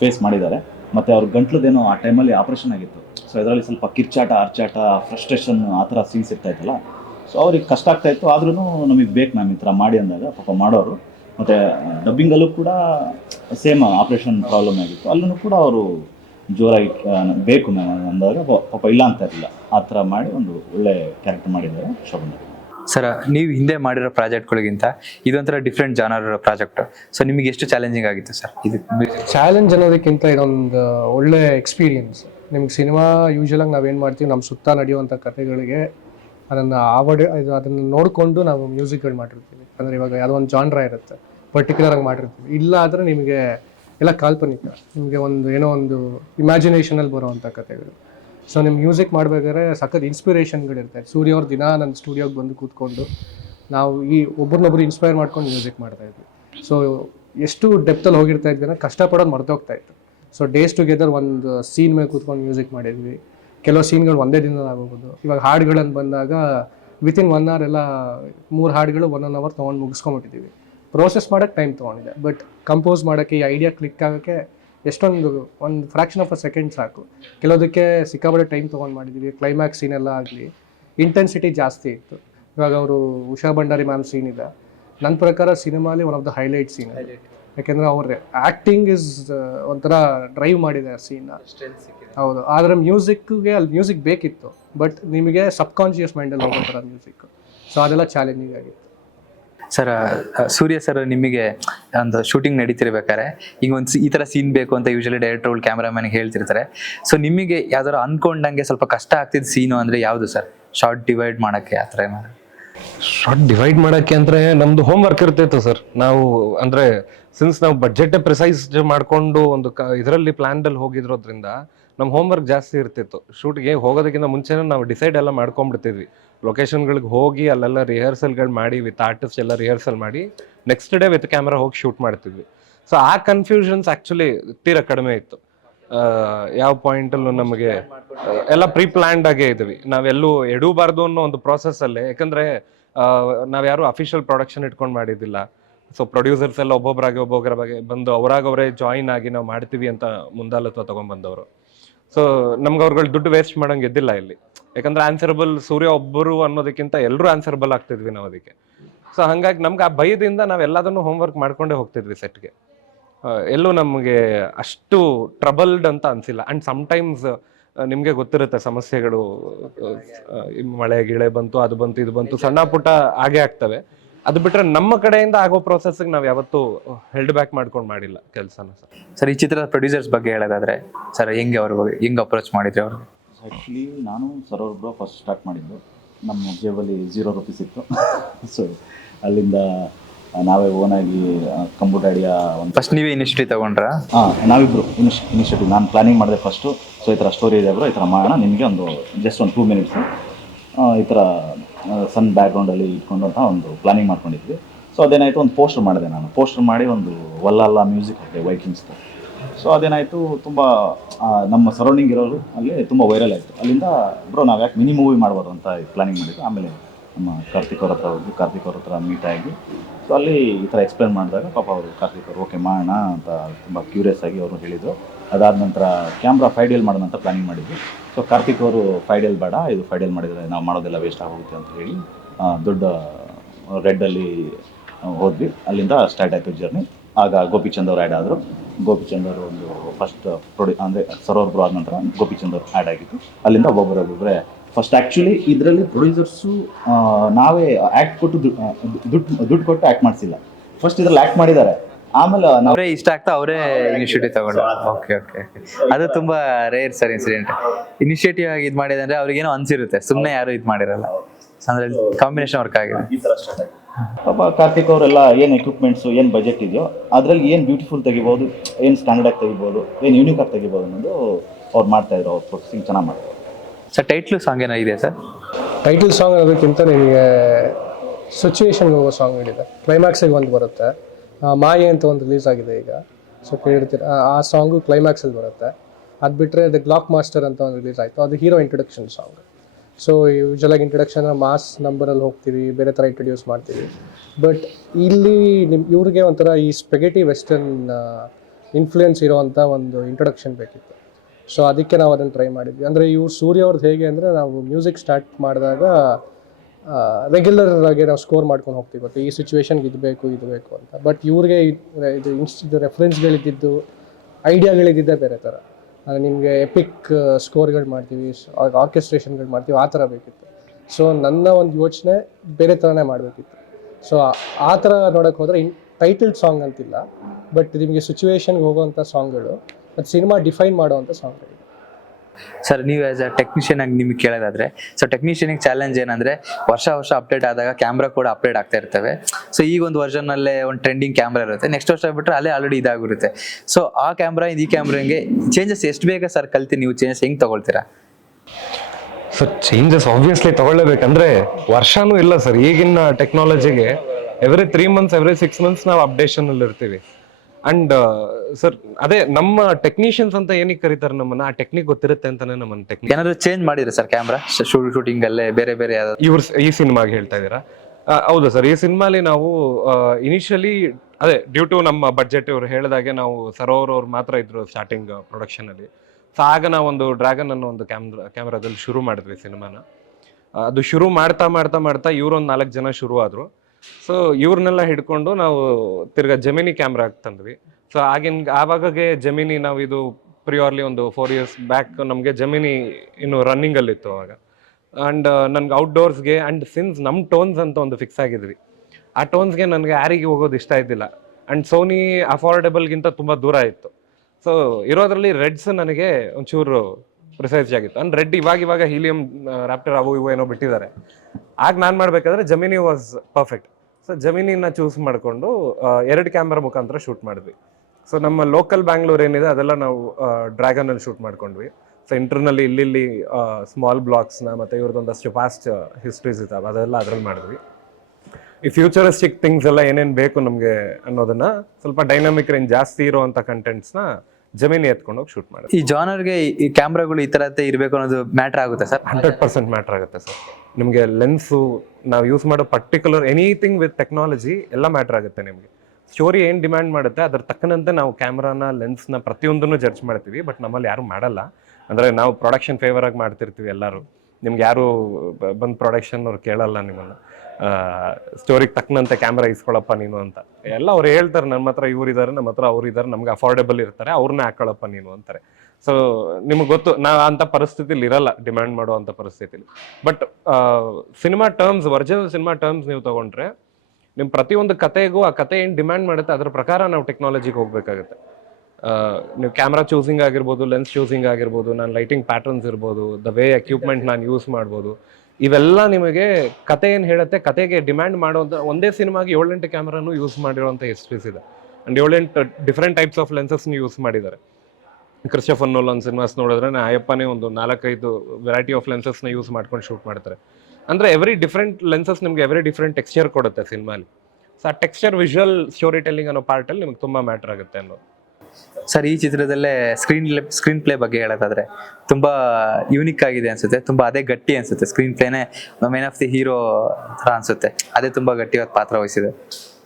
ಫೇಸ್ ಮಾಡಿದ್ದಾರೆ. ಮತ್ತು ಅವ್ರ ಗಂಟ್ಲದೇನೋ ಆ ಟೈಮಲ್ಲಿ ಆಪ್ರೇಷನ್ ಆಗಿತ್ತು. ಸೊ ಇದರಲ್ಲಿ ಸ್ವಲ್ಪ ಕಿರ್ಚಾಟ ಅರ್ಚಾಟ ಫ್ರಸ್ಟ್ರೇಷನ್ ಆ ಥರ ಸೀನ್ಸ್ ಇರ್ತಾಯಿತ್ತಲ್ಲ ಸೊ ಅವ್ರಿಗೆ ಕಷ್ಟ ಆಗ್ತಾಯಿತ್ತು ಆದ್ರೂ ನಮಗೆ ಬೇಕು ಮ್ಯಾಮ್ ಈ ಥರ ಮಾಡಿ ಅಂದಾಗ ಪಾಪ ಮಾಡೋರು. ಮತ್ತು ಡಬ್ಬಿಂಗಲ್ಲೂ ಕೂಡ ಸೇಮ್ ಆಪ್ರೇಷನ್ ಪ್ರಾಬ್ಲಮ್ ಆಗಿತ್ತು. ಅಲ್ಲೂ ಕೂಡ ಅವರು ಜೋರಾಗಿ ಬೇಕು ಮ್ಯಾಮ್ ಅಂದಾಗ ಪಾಪ ಇಲ್ಲ ಅಂತ ಇರಲಿಲ್ಲ. ಆ ಥರ ಮಾಡಿ ಒಂದು ಒಳ್ಳೆ ಕ್ಯಾರೆಕ್ಟರ್ ಮಾಡಿದ್ದಾರೆ ಶೋಭನ್. ಸರ್ ನೀವು ಹಿಂದೆ ಮಾಡಿರೋ ಪ್ರಾಜೆಕ್ಟ್ಗಳಿಗಿಂತ ಇದೊಂಥರ ಡಿಫ್ರೆಂಟ್ ಜಾನರ್ ಪ್ರಾಜೆಕ್ಟ್. ಸೊ ನಿಮಗೆ ಎಷ್ಟು ಚಾಲೆಂಜಿಂಗ್ ಆಗಿತ್ತು ಸರ್? ಇದು ಚಾಲೆಂಜ್ ಅನ್ನೋದಕ್ಕಿಂತ ಇದೊಂದು ಒಳ್ಳೆ ಎಕ್ಸ್ಪೀರಿಯನ್ಸ್ ನಿಮ್ಗೆ ಸಿನಿಮಾ ಯೂಶ್ವಲಾಗಿ ನಾವೇನು ಮಾಡ್ತೀವಿ ನಮ್ಮ ಸುತ್ತ ನಡೆಯುವಂಥ ಕಥೆಗಳಿಗೆ ಅದನ್ನು ಆವಡ ಇದು ಅದನ್ನು ನೋಡಿಕೊಂಡು ನಾವು ಮ್ಯೂಸಿಕ್ಗಳು ಮಾಡಿರ್ತೀವಿ ಅಂದರೆ ಇವಾಗ ಯಾವುದೋ ಒಂದು ಜಾನ್ರ ಇರುತ್ತೆ. ಪರ್ಟಿಕ್ಯುಲರ್ ಆಗಿ ಮಾಡಿರ್ತೀವಿ. ಇಲ್ಲ ಆದರೆ ನಿಮಗೆ ಎಲ್ಲ ಕಾಲ್ಪನಿಕ. ನಿಮಗೆ ಒಂದು ಏನೋ ಒಂದು ಇಮ್ಯಾಜಿನೇಷನಲ್ಲಿ ಬರುವಂಥ ಕಥೆಗಳು. ಸೊ ನಿಮ್ಮ ಮ್ಯೂಸಿಕ್ ಮಾಡಬೇಕಾದ್ರೆ ಸಖತ್ ಇನ್ಸ್ಪಿರೇಷನ್ಗಳಿರ್ತವೆ ಸೂರ್ಯ ಅವ್ರ ದಿನ ನನ್ನ ಸ್ಟುಡಿಯೋಗೆ ಬಂದು ಕೂತ್ಕೊಂಡು ನಾವು ಈ ಒಬ್ರನ್ನೊಬ್ರು ಇನ್ಸ್ಪೈರ್ ಮಾಡ್ಕೊಂಡು ಮ್ಯೂಸಿಕ್ ಮಾಡ್ತಾ ಇದ್ವಿ. ಸೊ ಎಷ್ಟು ಡೆಪ್ತಲ್ಲಿ ಹೋಗಿರ್ತಾ ಇದ್ವಿ ಅಂದ್ರೆ ಕಷ್ಟಪಡೋದು ಮರ್ತೋಗ್ತಾ ಇತ್ತು. ಸೊ ಡೇಸ್ ಟುಗೆದರ್ ಒಂದು ಸೀನ್ ಮೇಲೆ ಕೂತ್ಕೊಂಡು ಮ್ಯೂಸಿಕ್ ಮಾಡಿದ್ವಿ. ಕೆಲವು ಸೀನ್ಗಳು ಒಂದೇ ದಿನದಲ್ಲಿ ಆಗೋಗ್ಬೋದು ಇವಾಗ ಹಾಡುಗಳನ್ನು ಬಂದಾಗ ವಿತಿನ್ ಒನ್ ಅವರ್ ಎಲ್ಲ ಮೂರು ಹಾಡುಗಳು ಒನ್ ಒನ್ ಅವರ್ ತೊಗೊಂಡು ಮುಗಿಸ್ಕೊಂಬಿಟ್ಟಿದ್ದೀವಿ ಪ್ರೋಸೆಸ್ ಮಾಡೋಕ್ಕೆ ಟೈಮ್ ತೊಗೊಂಡಿದೆ. ಬಟ್ ಕಂಪೋಸ್ ಮಾಡೋಕ್ಕೆ ಈ ಐಡಿಯಾ ಕ್ಲಿಕ್ ಆಗೋಕ್ಕೆ ಎಷ್ಟೊಂದು ಒಂದು ಫ್ರಾಕ್ಷನ್ ಆಫ್ ಅ ಸೆಕೆಂಡ್ ಸಾಕು. ಕೆಲವೊದಕ್ಕೆ ಸಿಕ್ಕಾಪಟ್ಟೆ ಟೈಮ್ ತೊಗೊಂಡು ಮಾಡಿದ್ವಿ. ಕ್ಲೈಮ್ಯಾಕ್ಸ್ ಸೀನ್ ಎಲ್ಲ ಆಗಲಿ ಇಂಟೆನ್ಸಿಟಿ ಜಾಸ್ತಿ ಇತ್ತು. ಇವಾಗ ಅವರು ಉಷಾ ಭಂಡಾರಿ ಮ್ಯಾಮ್ ಸೀನ್ ಇದೆ. ನನ್ನ ಪ್ರಕಾರ ಸಿನಿಮಾಲಿ one of the highlight scene ಯಾಕೆಂದ್ರೆ ಅವ್ರ ಆ್ಯಕ್ಟಿಂಗ್ ಇಸ್ ಒಂಥರ ಡ್ರೈವ್ ಮಾಡಿದೆ ಆ ಸೀನ್ ಹೌದು. ಆದರೆ ಮ್ಯೂಸಿಕ್ಗೆ ಅಲ್ಲಿ ಮ್ಯೂಸಿಕ್ ಬೇಕಿತ್ತು. ಬಟ್ ನಿಮಗೆ ಸಬ್ಕಾನ್ಷಿಯಸ್ ಮೈಂಡಲ್ಲಿ ಹೋಗೋ ಥರ ಮ್ಯೂಸಿಕ್ ಸೊ ಅದೆಲ್ಲ ಚಾಲೆಂಜಿಂಗ್ ಆಗಿತ್ತು. ಸರ್ ಸೂರ್ಯ ಸರ್ ನಿಮಗೆ ಒಂದು ಶೂಟಿಂಗ್ ನಡೀತಿರ್ಬೇಕಾದ್ರೆ, ಈಗ ಒಂದು ಈ ಥರ ಸೀನ್ ಬೇಕು ಅಂತ ಯೂಶಲಿ ಡೈರೆಕ್ಟರ್ಗಳು ಕ್ಯಾಮ್ರಾಮನ್ಗೆ ಹೇಳ್ತಿರ್ತಾರೆ. ಸೊ ನಿಮಗೆ ಯಾವ್ದಾರು ಅನ್ಕೊಂಡಂಗೆ ಸ್ವಲ್ಪ ಕಷ್ಟ ಆಗ್ತಿದ್ದ ಸೀನು ಅಂದರೆ ಯಾವುದು ಸರ್? ಶಾರ್ಟ್ ಡಿವೈಡ್ ಮಾಡೋಕ್ಕೆ ಆ ಥರ ಏನಾದ್ರು? ಶಾರ್ಟ್ ಡಿವೈಡ್ ಮಾಡೋಕ್ಕೆ ಅಂದರೆ ನಮ್ಮದು ಹೋಮ್ ವರ್ಕ್ ಇರ್ತಿತ್ತು ಸರ್. ನಾವು ಅಂದರೆ ಸಿನ್ಸ್ ನಾವು ಬಜೆಟ್ ಪ್ರಿಸೈಸ್ ಮಾಡಿಕೊಂಡು ಒಂದು ಕ, ಇದರಲ್ಲಿ ಪ್ಲ್ಯಾನ್ದಲ್ಲಿ ಹೋಗಿದ್ರೋದ್ರಿಂದ ನಮ್ಮ ಹೋಮ್ ವರ್ಕ್ ಜಾಸ್ತಿ ಇರ್ತಿತ್ತು ಶೂಟ್ಗೆ ಹೋಗೋದಕ್ಕಿಂತ ಮುಂಚೆನೇ ನಾವು ಡಿಸೈಡ್ ಎಲ್ಲ ಮಾಡ್ಕೊಂಡ್ಬಿಡ್ತಿದ್ವಿ ಲೊಕೇಶನ್ಗಳಿಗೆ ಹೋಗಿ ಅಲ್ಲೆಲ್ಲ ರಿಹರ್ಸಲ್ಗಳು ಮಾಡಿ ವಿತ್ ಆರ್ಟಿಸ್ಟ್ ಎಲ್ಲ ರಿಹರ್ಸಲ್ ಮಾಡಿ ನೆಕ್ಸ್ಟ್ ಡೇ ವಿತ್ ಕ್ಯಾಮ್ರಾ ಹೋಗಿ ಶೂಟ್ ಮಾಡ್ತಿದ್ವಿ. ಸೊ ಆ ಕನ್ಫ್ಯೂಷನ್ಸ್ ಆ್ಯಕ್ಚುಲಿ ತೀರಾ ಕಡಿಮೆ ಇತ್ತು. ಯಾವ ಪಾಯಿಂಟಲ್ಲೂ ನಮಗೆ ಎಲ್ಲ ಪ್ರೀ ಪ್ಲ್ಯಾಂಡ್ ಆಗೇ ಇದ್ವಿ. ನಾವೆಲ್ಲೂ ಎಡೂಬಾರ್ದು ಅನ್ನೋ ಒಂದು process ಯಾಕಂದರೆ ನಾವ್ಯಾರು ಅಫಿಷಿಯಲ್ ಪ್ರೊಡಕ್ಷನ್ ಇಟ್ಕೊಂಡು ಮಾಡಿದ್ದಿಲ್ಲ. ಸೊ ಪ್ರೊಡ್ಯೂಸರ್ಸ್ ಎಲ್ಲ ಒಬ್ಬೊಬ್ಬರಾಗಿ ಒಬ್ಬೊಬ್ಬರ ಬಗ್ಗೆ ಬಂದು ಅವರಾಗವರೇ ಜಾಯಿನ್ ಆಗಿ ನಾವು ಮಾಡ್ತೀವಿ ಅಂತ ಮುಂದಾಲತ್ವ ತೊಗೊಂಡ್ಬಂದವರು ಸೊ ನಮ್ಗೆ ಅವ್ರುಗಳು ದುಡ್ಡು ವೇಸ್ಟ್ ಮಾಡೋಂಗೆ ಇದ್ದಿಲ್ಲ ಇಲ್ಲಿ. ಯಾಕಂದ್ರೆ ಆನ್ಸರಬಲ್ ಸೂರ್ಯ ಒಬ್ಬರು ಅನ್ನೋದಕ್ಕಿಂತ ಎಲ್ಲರೂ ಆನ್ಸರಬಲ್ ಆಗ್ತಿದ್ವಿ ನಾವು ಅದಕ್ಕೆ. ಸೊ ಹಂಗಾಗಿ ನಮ್ಗೆ ಆ ಭಯದಿಂದ ನಾವೆಲ್ಲದನ್ನು ಹೋಮ್ವರ್ಕ್ ಮಾಡ್ಕೊಂಡೇ ಹೋಗ್ತಿದ್ವಿ ಸೆಟ್ಗೆ ಎಲ್ಲೂ ನಮಗೆ ಅಷ್ಟು ಟ್ರಬಲ್ಡ್ ಅಂತ ಅನ್ಸಿಲ್ಲ. ಅಂಡ್ ಸಮ್ಟೈಮ್ಸ್ ನಿಮಗೆ ಗೊತ್ತಿರುತ್ತೆ ಸಮಸ್ಯೆಗಳು ಮಳೆ, ಗಿಳೆ ಬಂತು, ಅದು ಬಂತು, ಇದು ಬಂತು, ಸಣ್ಣ ಪುಟ್ಟ ಹಾಗೆ ಆಗ್ತವೆ. ಅದು ಬಿಟ್ರೆ ನಮ್ಮ ಕಡೆಯಿಂದ ಆಗೋ ಪ್ರೋಸೆಸ್ ನಾವು ಯಾವತ್ತೂ ಹೆಲ್ಡ್ ಬ್ಯಾಕ್ ಮಾಡ್ಕೊಂಡು ಮಾಡಿಲ್ಲ ಕೆಲಸನ. ಸರ್ ಸರ್ ಈ ಚಿತ್ರದ ಪ್ರೊಡ್ಯೂಸರ್ಸ್ ಬಗ್ಗೆ ಹೇಳೋದಾದ್ರೆ, ಸರ್, ಹೆಂಗೆ ಅವ್ರ, ಹೆಂಗೆ ಅಪ್ರೋಚ್ ಮಾಡಿದ್ರಿ ಅವ್ರಿಗೆ ಆ್ಯಕ್ಚುಲಿ ನಾನು ಸರೋವರ್ ಬ್ರೋ ಫಸ್ಟ್ ಸ್ಟಾರ್ಟ್ ಮಾಡಿದ್ದು. ನಮ್ಮ ಜೇಬಲ್ಲಿ ಝೀರೋ ರುಪೀಸ್ ಇತ್ತು. ಸೊ ಅಲ್ಲಿಂದ ನಾವೇ ಓನಾಗಿ ಐಡಿಯಾ ಒಂದು ಫಸ್ಟ್ ನೀವೇ ಇನಿಷಿಯೇಟಿವ್ ತಗೊಂಡ್ರಾ? ಹಾಂ ನಾವಿಬ್ರು ಇನಿಶ್ ಇನಿಷಿಯೇಟಿವ್ ನಾನು ಪ್ಲಾನಿಂಗ್ ಮಾಡಿದೆ ಫಸ್ಟು ಸೊ ಈ ಥರ ಸ್ಟೋರಿ ಇದೆ ಬ್ರೋ ಈ ಥರ ಮಾಡೋಣ. ನಿಮಗೆ ಒಂದು ಜಸ್ಟ್ ಒಂದು ಟೂ ಮಿನಿಟ್ಸ್ ಈ ಥರ ಸನ್ ಸಣ್ಣ ಬ್ಯಾಕ್ಗ್ರೌಂಡಲ್ಲಿ ಇಟ್ಕೊಂಡು ಅಂತ ಒಂದು ಪ್ಲಾನಿಂಗ್ ಮಾಡ್ಕೊಂಡಿದ್ವಿ. ಸೊ ಅದೇನಾಯಿತು ಒಂದು ಪೋಸ್ಟರ್ ಮಾಡಿದೆ ನಾನು. ಪೋಸ್ಟರ್ ಮಾಡಿ ಒಂದು ವಲ್ಲಲ್ಲ ಮ್ಯೂಸಿಕ್ ಹಾಕಿದೆ ವೈಕಿಂಗ್ಸ್ದು ಸೊ ಅದೇನಾಯಿತು, ತುಂಬ ನಮ್ಮ ಸರೌಂಡಿಂಗ್ ಇರೋರು ಅಲ್ಲಿ ತುಂಬ ವೈರಲ್ ಆಯಿತು. ಅಲ್ಲಿಂದ ಬ್ರೋ ನಾವು ಯಾಕೆ ಮಿನಿ ಮೂವಿ ಮಾಡ್ಬೋದು ಅಂತ ಪ್ಲಾನಿಂಗ್ ಮಾಡಿದ್ವಿ. ಆಮೇಲೆ ನಮ್ಮ ಕಾರ್ತಿಕ್ ಅವ್ರ ಹತ್ರ ಹೋಗಿ ಕಾರ್ತಿಕ್ ಅವ್ರ ಹತ್ರ ಮೀಟ್ ಆಗಿ. ಸೊ ಅಲ್ಲಿ ಈ ಥರ ಎಕ್ಸ್ಪ್ಲೇನ್ ಮಾಡಿದಾಗ ಪಾಪ ಅವರು, ಕಾರ್ತಿಕ್ ಅವರು ಓಕೆ ಮಾಡೋಣ ಅಂತ ತುಂಬ ಕ್ಯೂರಿಯಸ್ ಆಗಿ ಅವರು ಹೇಳಿದರು. ಅದಾದ ನಂತರ ಕ್ಯಾಮ್ರಾ ಫೈಡಿಯಲ್ ಮಾಡೋಣ ಅಂತ ಪ್ಲಾನಿಂಗ್ ಮಾಡಿದ್ವಿ. ಸೊ ಕಾರ್ತಿಕ್ ಅವರು ಫೈಡಿಯಲ್ ಬೇಡ, ಇದು ಫೈಡಿಯಲ್ ಮಾಡಿದರೆ ನಾವು ಮಾಡೋದೆಲ್ಲ ವೇಸ್ಟ್ ಆಗೋಗುತ್ತೆ ಅಂತ ಹೇಳಿ ದೊಡ್ಡ ರೆಡ್ಡಲ್ಲಿ ಹೋದ್ವಿ. ಅಲ್ಲಿಂದ ಸ್ಟಾರ್ಟ್ ಆಯಿತು ಜರ್ನಿ ಆಗ ಗೋಪಿಚಂದ್ ಅವ್ರು ಆ್ಯಡ್ ಆದರು. ಗೋಪಿಚಂದ್ ಅವರು ಒಂದು ಫಸ್ಟ್ ಪ್ರೊಡ್ಯೂ ಅಂದರೆ ಸರೋವರ್ ಬ್ರೋ ಆದ ನಂತರ ಗೋಪಿಚಂದ್ ಅವರು ಆ್ಯಡ್ ಆಗಿತ್ತು. ಅಲ್ಲಿಂದ ಒಬ್ಬೊಬ್ಬರು ಒಬ್ಬೊಬ್ಬರೇ ಫಸ್ಟ್ ಆ್ಯಕ್ಚುಲಿ ಇದರಲ್ಲಿ ಪ್ರೊಡ್ಯೂಸರ್ಸು ನಾವೇ ಆ್ಯಕ್ಟ್ ಕೊಟ್ಟು ದುಡ್ಡು ದುಡ್ಡು ಕೊಟ್ಟು ಆ್ಯಕ್ಟ್ ಮಾಡಿಸಿಲ್ಲ. ಫಸ್ಟ್ ಇದ್ರಲ್ಲಿ ಆ್ಯಕ್ಟ್ ಮಾಡಿದ್ದಾರೆ. ಆಮೇಲೆ ಅವರೇ ಇಷ್ಟ ಆಗ್ತಾ ಅವರೇ ಇನಿಷಿಯೇಟಿವ್ ತಗೊಂಡು. ಓಕೆ ಓಕೆ ಅದು ತುಂಬಾ ರೇರ್ ಸರ್ ಇನ್ಸಿಡೆಂಟ್ ಇನಿಷಿಯೇಟಿವ್ ಆಗಿ ಇದು ಮಾಡಿದೆ ಅಂದ್ರೆ ಅವ್ರಿಗೇನೋ ಅನ್ಸಿರುತ್ತೆ. ಸುಮ್ಮನೆ ಯಾರು ಇದು ಮಾಡಿರಲ್ಲ. ಅಂದ್ರೆ ಕಾಂಬಿನೇಷನ್ ವರ್ಕ್ ಆಗಿದೆ. ಪಾಪ ಕಾರ್ತಿಕ್ ಅವರೆಲ್ಲ ಏನು ಎಕ್ವಿಪ್ಮೆಂಟ್ಸು ಏನು ಬಜೆಟ್ ಇದೆಯೋ ಅದರಲ್ಲಿ ಏನು ಬ್ಯೂಟಿಫುಲ್ ತೆಗಿಬೋದು ಏನು ಸ್ಟ್ಯಾಂಡರ್ಡಾಗಿ ತೆಗಿಬೋದು ಏನು ಯೂನಿಕ್ ಆಗಿ ತೆಗಿಬೋದು ಅನ್ನೋದು ಅವ್ರು ಮಾಡ್ತಾಯಿದ್ರು ಅವ್ರು ಪ್ರೊಸೆಸಿಂಗ್ ಚೆನ್ನಾಗಿ ಮಾಡ್ತಾರೆ ಸರ್ ಟೈಟ್ಲ್ ಸಾಂಗ್ ಏನೋ ಇದೆ ಸರ್? ಟೈಟಲ್ ಸಾಂಗ್ ಅನ್ನೋದಕ್ಕಿಂತ ನಿಮಗೆ ಸಿಚುವೇಶನ್ಗೆ ಹೋಗೋ ಸಾಂಗ್ ಹೇಳಿದೆ. ಕ್ಲೈಮ್ಯಾಕ್ಸಿಗೆ ಒಂದು ಬರುತ್ತೆ. ಆ, ಮಾಯೆ ಅಂತ ಒಂದು ರಿಲೀಸ್ ಆಗಿದೆ ಈಗ. ಸೊ ಕೇಳಿರ್ತೀರ ಆ- ಆ ಸಾಂಗು ಕ್ಲೈಮ್ಯಾಕ್ಸಲ್ಲಿ ಬರುತ್ತೆ. ಅದು ಬಿಟ್ಟರೆ ದ ಗ್ಲಾಕ್ ಮಾಸ್ಟರ್ ಅಂತ ಒಂದು ರಿಲೀಸ್ ಆಯಿತು. ಅದು ಹೀರೋ ಇಂಟ್ರೊಡಕ್ಷನ್ ಸಾಂಗ್ ಸೊ ಯೂಶಲಾಗಿ ಇಂಟ್ರೊಡಕ್ಷನ್ ಮಾಸ್ ನಂಬರಲ್ಲಿ ಹೋಗ್ತೀವಿ, ಬೇರೆ ಥರ ಇಂಟ್ರಡ್ಯೂಸ್ ಮಾಡ್ತೀವಿ. ಬಟ್ ಇಲ್ಲಿ ನಿಮ್, ಇವ್ರಿಗೆ ಒಂಥರ ಈ ಸ್ಪೆಗೆಟಿ ವೆಸ್ಟರ್ನ್ ಇನ್ಫ್ಲುಯೆನ್ಸ್ ಇರೋವಂಥ ಒಂದು ಇಂಟ್ರೊಡಕ್ಷನ್ ಬೇಕಿತ್ತು. ಸೊ ಅದಕ್ಕೆ ನಾವು ಅದನ್ನು ಟ್ರೈ ಮಾಡಿದ್ವಿ. ಅಂದರೆ ಇವ್ರು ಸೂರ್ಯ ಅವ್ರದ್ದು ಹೇಗೆ ಅಂದರೆ ನಾವು ಮ್ಯೂಸಿಕ್ ಸ್ಟಾರ್ಟ್ ಮಾಡಿದಾಗ ರೆಗ್ಯುಲರ್ ಆಗಿ ನಾವು ಸ್ಕೋರ್ ಮಾಡ್ಕೊಂಡು ಹೋಗ್ತೀವಿ ಗೊತ್ತು? ಈ ಸಿಚುವೇಷನ್ಗೆ ಇದು ಬೇಕು ಇದು ಬೇಕು ಅಂತ. ಬಟ್ ಇವ್ರಿಗೆ ಇದ್- ಇನ್ಸ್ ಇದು ರೆಫರೆನ್ಸ್ಗಳಿದ್ದಿದ್ದು ಐಡಿಯಾಗಳಿದ್ದಿದ್ದೇ ಬೇರೆ ಥರ ನಿಮಗೆ ಎಪಿಕ್ ಸ್ಕೋರ್ಗಳು ಮಾಡ್ತೀವಿ ಆರ್ಕೆಸ್ಟ್ರೇಷನ್ಗಳು ಮಾಡ್ತೀವಿ, ಆ ಥರ ಬೇಕಿತ್ತು. ಸೊ ನನ್ನ ಒಂದು ಯೋಚನೆ ಬೇರೆ ಥರನೇ ಮಾಡಬೇಕಿತ್ತು. ಸೊ ಆ ಥರ ನೋಡೋಕೆ ಹೋದರೆ ಇನ್ ಟೈಟಲ್ ಸಾಂಗ್ ಅಂತಿಲ್ಲ ಬಟ್ ನಿಮಗೆ ಸಿಚುವೇಶನ್ಗೆ ಹೋಗುವಂಥ ಸಾಂಗ್ಗಳು ಮತ್ತು ಸಿನಿಮಾ ಡಿಫೈನ್ ಮಾಡುವಂಥ ಸಾಂಗ್ಗಳು ಸರ್, ನೀವು ಆಸ್ ಅ ಟೆಕ್ನಿಷಿಯನ್ ಆಗಿ ನಿಮಗೆ ಕೇಳೋದಾದ್ರೆ ಸೊ ಟೆಕ್ನಿಷಿಯನಿಗೆ ಚಾಲೆಂಜ್ ಏನಂದ್ರೆ, ವರ್ಷ ವರ್ಷ ಅಪ್ಡೇಟ್ ಆದಾಗ ಕ್ಯಾಮ್ರಾ ಕೂಡ ಅಪ್ಡೇಟ್ ಆಗ್ತಾ ಇರ್ತವೆ. ಸೊ ಈಗ ಒಂದು ವರ್ಷನ್ ಅಲ್ಲೇ ಒಂದು ಟ್ರೆಂಡಿಂಗ್ ಕ್ಯಾಮ್ರಾ ಇರುತ್ತೆ. ನೆಕ್ಸ್ಟ್ ವರ್ಷ ಬಿಟ್ಟರೆ ಅಲ್ಲೇ ಆಲ್ರೆಡಿ ಇದಾಗಿರುತ್ತೆ. ಸೊ ಆ ಕ್ಯಾಮ್ರಾ ಈ ಕ್ಯಾಮ್ರಾಗೆ ಚೇಂಜಸ್ ಎಷ್ಟು ಬೇಗ ಸರ್ ಕಲ್ತಿ ನೀವು? ಚೇಂಜಸ್ ಹೆಂಗ್ ತಗೊಳ್ತೀರಾ? ಸೊ ಚೇಂಜಸ್ ಆಬ್ವಿಯಸ್ಲಿ ತಗೊಳ್ಳೇಬೇಕಂದ್ರೆ ವರ್ಷನೂ ಇಲ್ಲ ಸರ್ ಈಗಿನ ಟೆಕ್ನಾಲಜಿಗೆ every three months every six months ನಾವು ಅಪ್ಡೇಷನ್ ಅಲ್ಲಿ ಇರ್ತೀವಿ ಅಂಡ್ ಸರ್ ಅದೇ ನಮ್ಮ ಟೆಕ್ನಿಷಿಯನ್ಸ್ ಅಂತ ಏನಕ್ಕೆ ಕರೀತಾರೆ ನಮ್ಮನ್ನ? ಆ ಟೆಕ್ನಿಕ್ ಗೊತ್ತಿರುತ್ತೆ ಅಂತಾನೆ ನಮ್ಮನ್ನ ಟೆಕ್ನಿಕ್ ಏನಾದ್ರು ಚೇಂಜ್ ಮಾಡಿದ್ರೆ ಸರ್ ಕ್ಯಾಮ್ರಾ ಶೂಟಿಂಗ್ ಅಲ್ಲೇ ಬೇರೆ ಬೇರೆ ಇವ್ರ ಈ ಸಿನಿಮಾಗೆ ಹೇಳ್ತಾ ಇದ್ದೀರಾ? ಹೌದು ಸರ್ ಈ ಸಿನಿಮಾಲಿ ನಾವು ಇನಿಷಿಯಲಿ ಅದೇ ಡ್ಯೂ ಟು ನಮ್ಮ ಬಡ್ಜೆಟ್ ಇವ್ರು ಹೇಳಿದಾಗೆ ನಾವು ಸರೋವರ್ ಅವ್ರು ಮಾತ್ರ ಇದ್ರು ಸ್ಟಾರ್ಟಿಂಗ್ ಪ್ರೊಡಕ್ಷನ್ ಅಲ್ಲಿ. ಸೊ ಆಗ ನಾವು ಒಂದು ಡ್ರ್ಯಾಗನ್ ಅನ್ನೋ ಒಂದು ಕ್ಯಾಮ್ರಾ ಕ್ಯಾಮ್ರಾದಲ್ಲಿ ಶುರು ಮಾಡಿದ್ವಿ ಸಿನಿಮಾನ. ಅದು ಶುರು ಮಾಡ್ತಾ ಮಾಡ್ತಾ ಮಾಡ್ತಾ ಇವರೊಂದು ನಾಲ್ಕು ಜನ ಶುರು ಆದ್ರು ಸೊ ಇವ್ರನ್ನೆಲ್ಲ ಹಿಡ್ಕೊಂಡು ನಾವು ತಿರ್ಗಾ ಜಮಿನಿ ಕ್ಯಾಮ್ರಾ ತಂದ್ವಿ. ಸೊ ಆಗಿನ, ಆವಾಗಗೆ ಜಮಿನಿ ನಾವು ಇದು ಪ್ರಿಯರ್ಲಿ ಒಂದು ಫೋರ್ ಇಯರ್ಸ್ ಬ್ಯಾಕ್ ನಮಗೆ ಜಮಿನಿ ಇನ್ನು ರನ್ನಿಂಗ್ ಅಲ್ಲಿ ಇತ್ತು ಅವಾಗ. ಅಂಡ್ ನನ್ಗೆ ಔಟ್ಡೋರ್ಸ್ಗೆ ಅಂಡ್ ಸಿನ್ಸ್ ನಮ್ಮ ಟೋನ್ಸ್ ಅಂತ ಒಂದು ಫಿಕ್ಸ್ ಆಗಿದ್ವಿ. ಆ ಟೋನ್ಸ್ಗೆ ನನಗೆ ಯಾರಿಗೆ ಹೋಗೋದು ಇಷ್ಟ ಇದ್ದಿಲ್ಲ. ಅಂಡ್ ಸೋನಿ ಅಫೋರ್ಡೆಬಲ್ಗಿಂತ ತುಂಬ ದೂರ ಇತ್ತು. ಸೊ ಇರೋದ್ರಲ್ಲಿ ರೆಡ್ಸ್ ನನಗೆ ಒಂಚೂರು ಪ್ರಿಸೈಸ್ ಆಗಿತ್ತು. ಅಂಡ್ ರೆಡ್ ಇವಾಗ ಇವಾಗ ಹೀಲಿಯಂ ರಾಪ್ಟರ್ ಅವು ಇವು ಏನೋ ಬಿಟ್ಟಿದ್ದಾರೆ. ಆಗ ನಾನು ಮಾಡಬೇಕಾದ್ರೆ ಜಮಿನಿ ವಾಸ್ ಪರ್ಫೆಕ್ಟ್ ಸೊ ಜಮಿನಿನ ಚೂಸ್ ಮಾಡಿಕೊಂಡು ಎರಡು ಕ್ಯಾಮ್ರಾ ಮುಖಾಂತರ ಶೂಟ್ ಮಾಡಿದ್ವಿ. ಸೊ ನಮ್ಮ ಲೋಕಲ್ ಬ್ಯಾಂಗ್ಳೂರ್ ಏನಿದೆ ಅದೆಲ್ಲ ನಾವು ಡ್ರ್ಯಾಗನಲ್ಲಿ ಶೂಟ್ ಮಾಡ್ಕೊಂಡ್ವಿ. ಸೊ ಇಂಟರ್ನಲ್ಲಿ ಇಲ್ಲಿ ಸ್ಮಾಲ್ ಬ್ಲಾಕ್ಸ್ನ ಮತ್ತೆ ಇವ್ರದ್ದೊಂದಷ್ಟು ಫಾಸ್ಟ್ ಹಿಸ್ಟ್ರೀಸ್ ಇದ್ದಾವೆ, ಅದೆಲ್ಲ ಅದ್ರಲ್ಲಿ ಮಾಡಿದ್ವಿ. ಈ ಫ್ಯೂಚರಿಸ್ಟಿಕ್ ಥಿಂಗ್ಸ್ ಎಲ್ಲ ಏನೇನು ಬೇಕು ನಮಗೆ ಅನ್ನೋದನ್ನ ಸ್ವಲ್ಪ ಡೈನಾಮಿಕ್ ರೇಂಜ್ ಜಾಸ್ತಿ ಇರುವಂಥ ಕಂಟೆಂಟ್ಸ್ನ ಜಮೀನಿ ಎತ್ಕೊಂಡು ಹೋಗಿ ಶೂಟ್ ಮಾಡೋದು ಈ ಜಾನರ್ಗೆ ಈ ಕ್ಯಾಮ್ರಾಗಳು ಈ ಥರದ್ದೇ ಇರಬೇಕು ಅನ್ನೋದು ಮ್ಯಾಟರ್ ಆಗುತ್ತೆ ಸರ್? ಹಂಡ್ರೆಡ್ ಪರ್ಸೆಂಟ್ ಮ್ಯಾಟರ್ ಆಗುತ್ತೆ ಸರ್. ನಿಮಗೆ ಲೆನ್ಸು ನಾವು ಯೂಸ್ ಮಾಡೋ ಪರ್ಟಿಕ್ಯುಲರ್ ಎನಿಥಿಂಗ್ ವಿತ್ ಟೆಕ್ನಾಲಜಿ ಎಲ್ಲ ಮ್ಯಾಟರ್ ಆಗುತ್ತೆ ನಿಮಗೆ. ಸ್ಟೋರಿ ಏನು ಡಿಮ್ಯಾಂಡ್ ಮಾಡುತ್ತೆ ಅದ್ರ ತಕ್ಕನಂತೆ ನಾವು ಕ್ಯಾಮ್ರಾನ ಲೆನ್ಸ್ನ ಪ್ರತಿಯೊಂದನ್ನು ಜಡ್ಜ್ ಮಾಡ್ತೀವಿ ಬಟ್ ನಮ್ಮಲ್ಲಿ ಯಾರು ಮಾಡಲ್ಲ. ಅಂದರೆ ನಾವು ಪ್ರೊಡಕ್ಷನ್ ಫೇವರ್ ಆಗಿ ಮಾಡ್ತಿರ್ತೀವಿ ಎಲ್ಲರೂ. ನಿಮ್ಗೆ ಯಾರು ಬಂದು ಪ್ರೊಡಕ್ಷನ್ ಅವ್ರು ಕೇಳಲ್ಲ ನಿಮ್ಮನ್ನು. ಸ್ಟೋರಿಗೆ ತಕ್ಕನಂತೆ ಕ್ಯಾಮ್ರಾ ಇಸ್ಕೊಳಪ್ಪ ನೀನು ಅಂತ. ಎಲ್ಲ ಅವ್ರು ಹೇಳ್ತಾರೆ ನಮ್ಮ ಹತ್ರ ಇವ್ರು ಇದ್ದಾರೆ ನಮ್ಮ ಹತ್ರ ಅವ್ರು ಇದ್ದಾರೆ ನಮ್ಗೆ ಅಫೋರ್ಡೆಬಲ್ ಇರ್ತಾರೆ ಅವ್ರನ್ನ ಹಾಕೊಳ್ಳಪ್ಪ ನೀನು ಅಂತಾರೆ. ಸೊ ನಿಮಗೆ ಗೊತ್ತು, ನಾ ಅಂಥ ಪರಿಸ್ಥಿತಿಲಿ ಇರಲ್ಲ ಡಿಮ್ಯಾಂಡ್ ಮಾಡುವಂಥ ಪರಿಸ್ಥಿತಿಲಿ. But cinema terms original cinema terms ನೀವು ತಗೊಂಡ್ರೆ ನಿಮ್ಮ ಪ್ರತಿಯೊಂದು ಕತೆಗೂ ಆ ಕತೆ ಏನು ಡಿಮ್ಯಾಂಡ್ ಮಾಡುತ್ತೆ, ಅದ್ರ ಪ್ರಕಾರ ನಾವು ಟೆಕ್ನಾಲಜಿಗೆ ಹೋಗಬೇಕಾಗುತ್ತೆ. ನೀವು ಕ್ಯಾಮ್ರಾ ಚೂಸಿಂಗ್ ಆಗಿರ್ಬೋದು ಲೆನ್ಸ್ ಚೂಸಿಂಗ್ ಆಗಿರ್ಬೋದು, ನಾನು ಲೈಟಿಂಗ್ ಪ್ಯಾಟರ್ನ್ಸ್ ಇರ್ಬೋದು ದ ವೇ ಎಕ್ವಿಪ್ಮೆಂಟ್ ನಾನು ಯೂಸ್ ಮಾಡ್ಬೋದು. ಇವೆಲ್ಲ ನಿಮಗೆ ಕತೆ ಏನು ಹೇಳುತ್ತೆ, ಕತೆಗೆ ಡಿಮ್ಯಾಂಡ್ ಮಾಡುವಂಥ ಒಂದೇ ಸಿನಿಮಾಗೆ ಏಳೆಂಟು ಕ್ಯಾಮ್ರಾನು ಯೂಸ್ ಮಾಡಿರುವಂಥ ಹಿಸ್ಟ್ರೀಸ್ ಇದೆ. ಆ್ಯಂಡ್ ಏಳೆಂಟು ಡಿಫ್ರೆಂಟ್ ಟೈಪ್ಸ್ ಆಫ್ ಲೆನ್ಸಸ್ನ ಯೂಸ್ ಮಾಡಿದ್ದಾರೆ. ಕ್ರಿಸ್ಟಫರ್ ನೋಲನ್ ಸಿನಿಮಾಸ್ ನೋಡಿದ್ರೆ ಅಯ್ಯಪ್ಪನೇ ಒಂದು ನಾಲ್ಕೈದು ವೆರೈಟಿ ಆಫ್ ಲೆನ್ಸಸ್ನ ಯೂಸ್ ಮಾಡ್ಕೊಂಡು ಶೂಟ್ ಮಾಡ್ತಾರೆ. ಅಂದರೆ ಎವ್ರಿ ಡಿಫ್ರೆಂಟ್ ಲೆನ್ಸಸ್ ನಿಮಗೆ ಎವ್ರಿ ಡಿಫ್ರೆಂಟ್ ಟೆಕ್ಸ್ಚರ್ ಕೊಡುತ್ತೆ ಸಿನಿಮಾಲಿ ಸೊ ಆ ಟೆಕ್ಸ್ಚರ್ ವಿಜುವಲ್ ಸ್ಟೋರಿ ಟೆಲ್ಲಿಂಗ್ ಅನ್ನೋ ಪಾರ್ಟಲ್ಲಿ ನಿಮ್ಗೆ ತುಂಬ ಮ್ಯಾಟ್ರ್ ಆಗುತ್ತೆ ಅನ್ನೋದು. ಸರ್, ಈ ಚಿತ್ರದಲ್ಲೇ ಸ್ಕ್ರೀನ್ ಸ್ಕ್ರೀನ್ ಪ್ಲೇ ಬಗ್ಗೆ ಹೇಳೋದಾದ್ರೆ ತುಂಬಾ ಯೂನಿಕ್ ಆಗಿದೆ ಅನ್ಸುತ್ತೆ. ತುಂಬಾ ಅದೇ ಗಟ್ಟಿ ಅನ್ಸುತ್ತೆ. ಸ್ಕ್ರೀನ್ ಪ್ಲೇನೆ ಮೇನ್ ಆಫ್ ದಿ ಹೀರೋ ತರ ಅನ್ಸುತ್ತೆ. ಅದೇ ತುಂಬಾ ಗಟ್ಟಿಯಾದ ಪಾತ್ರ ವಹಿಸಿದೆ.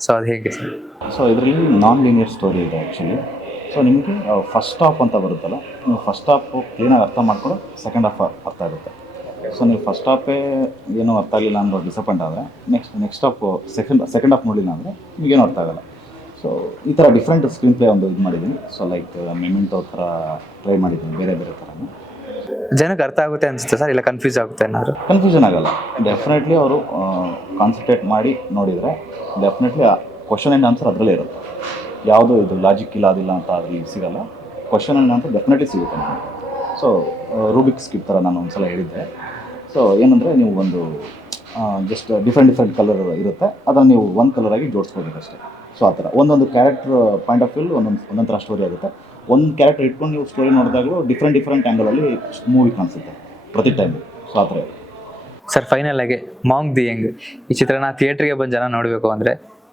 ಸೊ ಅದು ಹೇಗೆ ಸರ್? ಸೊ ಇದರಲ್ಲಿ ನಾನ್ ಲೀನಿಯರ್ ಸ್ಟೋರಿ ಇದೆ ಆ್ಯಕ್ಚುಲಿ ಸೊ ನಿಮಗೆ ಫಸ್ಟ್ ಹಾಫ್ ಅಂತ ಬರುತ್ತಲ್ಲ, ನೀವು ಫಸ್ಟ್ ಹಾಫ್ ಕ್ಲೀನಾಗಿ ಅರ್ಥ ಮಾಡಿಕೊಂಡು ಸೆಕೆಂಡ್ ಹಾಫ್ ಅರ್ಥ ಆಗುತ್ತೆ. ಸೊ ನೀವು ಫಸ್ಟ್ ಹಾಫೇ ಏನೂ ಅರ್ಥ ಆಗಲಿಲ್ಲ ಅನ್ನೋ ಡಿಸಪಾಯಿಂಟ್ ಆದರೆ next next half second second half ನೋಡಿಲ್ಲ ಅಂದರೆ ನಿಮಗೇನು ಅರ್ಥ ಆಗಲ್ಲ. ಸೊ ಈ ಥರ ಡಿಫ್ರೆಂಟ್ ಸ್ಕ್ರೀನ್ ಪ್ಲೇ ಒಂದು ಇದು ಮಾಡಿದ್ದೀನಿ. ಸೊ ಲೈಕ್ ಮೆಮೆಂಟೋ ಥರ ಟ್ರೈ ಮಾಡಿದ್ದೀನಿ. ಬೇರೆ ಬೇರೆ ಥರನೂ ಜನಕ್ಕೆ ಅರ್ಥ ಆಗುತ್ತೆ ಅನ್ಸುತ್ತೆ ಸರ್? ಇಲ್ಲ ಕನ್ಫ್ಯೂಸ್ ಆಗುತ್ತೆ ಏನಾದ್ರು? ಕನ್ಫ್ಯೂಷನ್ ಆಗಲ್ಲ. ಡೆಫಿನೆಟ್ಲಿ ಅವರು ಕಾನ್ಸಂಟ್ರೇಟ್ ಮಾಡಿ ನೋಡಿದರೆ ಡೆಫಿನೆಟ್ಲಿ ಕ್ವಶನ್ ಆ್ಯಂಡ್ ಆನ್ಸರ್ ಅದರಲ್ಲೇ ಇರುತ್ತೆ. ಯಾವುದು ಇದು ಲಾಜಿಕ್ ಇಲ್ಲ ಅದಿಲ್ಲ ಅಂತ ಅದರಲ್ಲಿ ಸಿಗಲ್ಲ. ಕ್ವಶನ್ ಆ್ಯಂಡ್ ಆನ್ಸರ್ ಡೆಫಿನೆಟ್ಲಿ ಸಿಗುತ್ತೆ ನನಗೆ ಸೊ ರೂಬಿಕ್ ಸ್ಕಿಪ್ ಥರ ನಾನು ಒಂದ್ಸಲ ಹೇಳಿದ್ದೆ. ಸೊ ಏನಂದರೆ ನೀವು ಒಂದು ಜಸ್ಟ್ ಡಿಫ್ರೆಂಟ್ ಡಿಫ್ರೆಂಟ್ ಕಲರ್ ಇರುತ್ತೆ. ಅದನ್ನು ನೀವು ಒಂದು ಕಲರಾಗಿ ಜೋಡಿಸ್ಕೋಬೇಕು ಅಷ್ಟೇ. ಸೊ ಆ ಥರ. ಒಂದೊಂದು ಕ್ಯಾರೆಕ್ಟರ್ ಪಾಯಿಂಟ್ ಆಫ್ ವ್ಯೂ ಒಂದೊಂದು ಒಂದೊಂದು ಥರ ಸ್ಟೋರಿ ಆಗುತ್ತೆ. ಒಂದು ಕ್ಯಾರೆಕ್ಟರ್ ಇಟ್ಕೊಂಡು ನೀವು ಸ್ಟೋರಿ ನೋಡಿದಾಗಲೂ ಡಿಫ್ರೆಂಟ್ ಡಿಫ್ರೆಂಟ್ ಆ್ಯಂಗಲಲ್ಲಿ ಮೂವಿ ಕಾಣಿಸುತ್ತೆ ಪ್ರತಿ ಟೈಮ್ ಸೊ ಆ ಥರ ಸರ್ ಫೈನಲ್ ಆಗಿ ಮಾಂಗ್ ದಿ ಯಂಗ್ ಈ ಚಿತ್ರನ ಥಿಯೇಟ್ರಿಗೆ ಬಂದು ಜನ ನೋಡಬೇಕು ಅಂದರೆ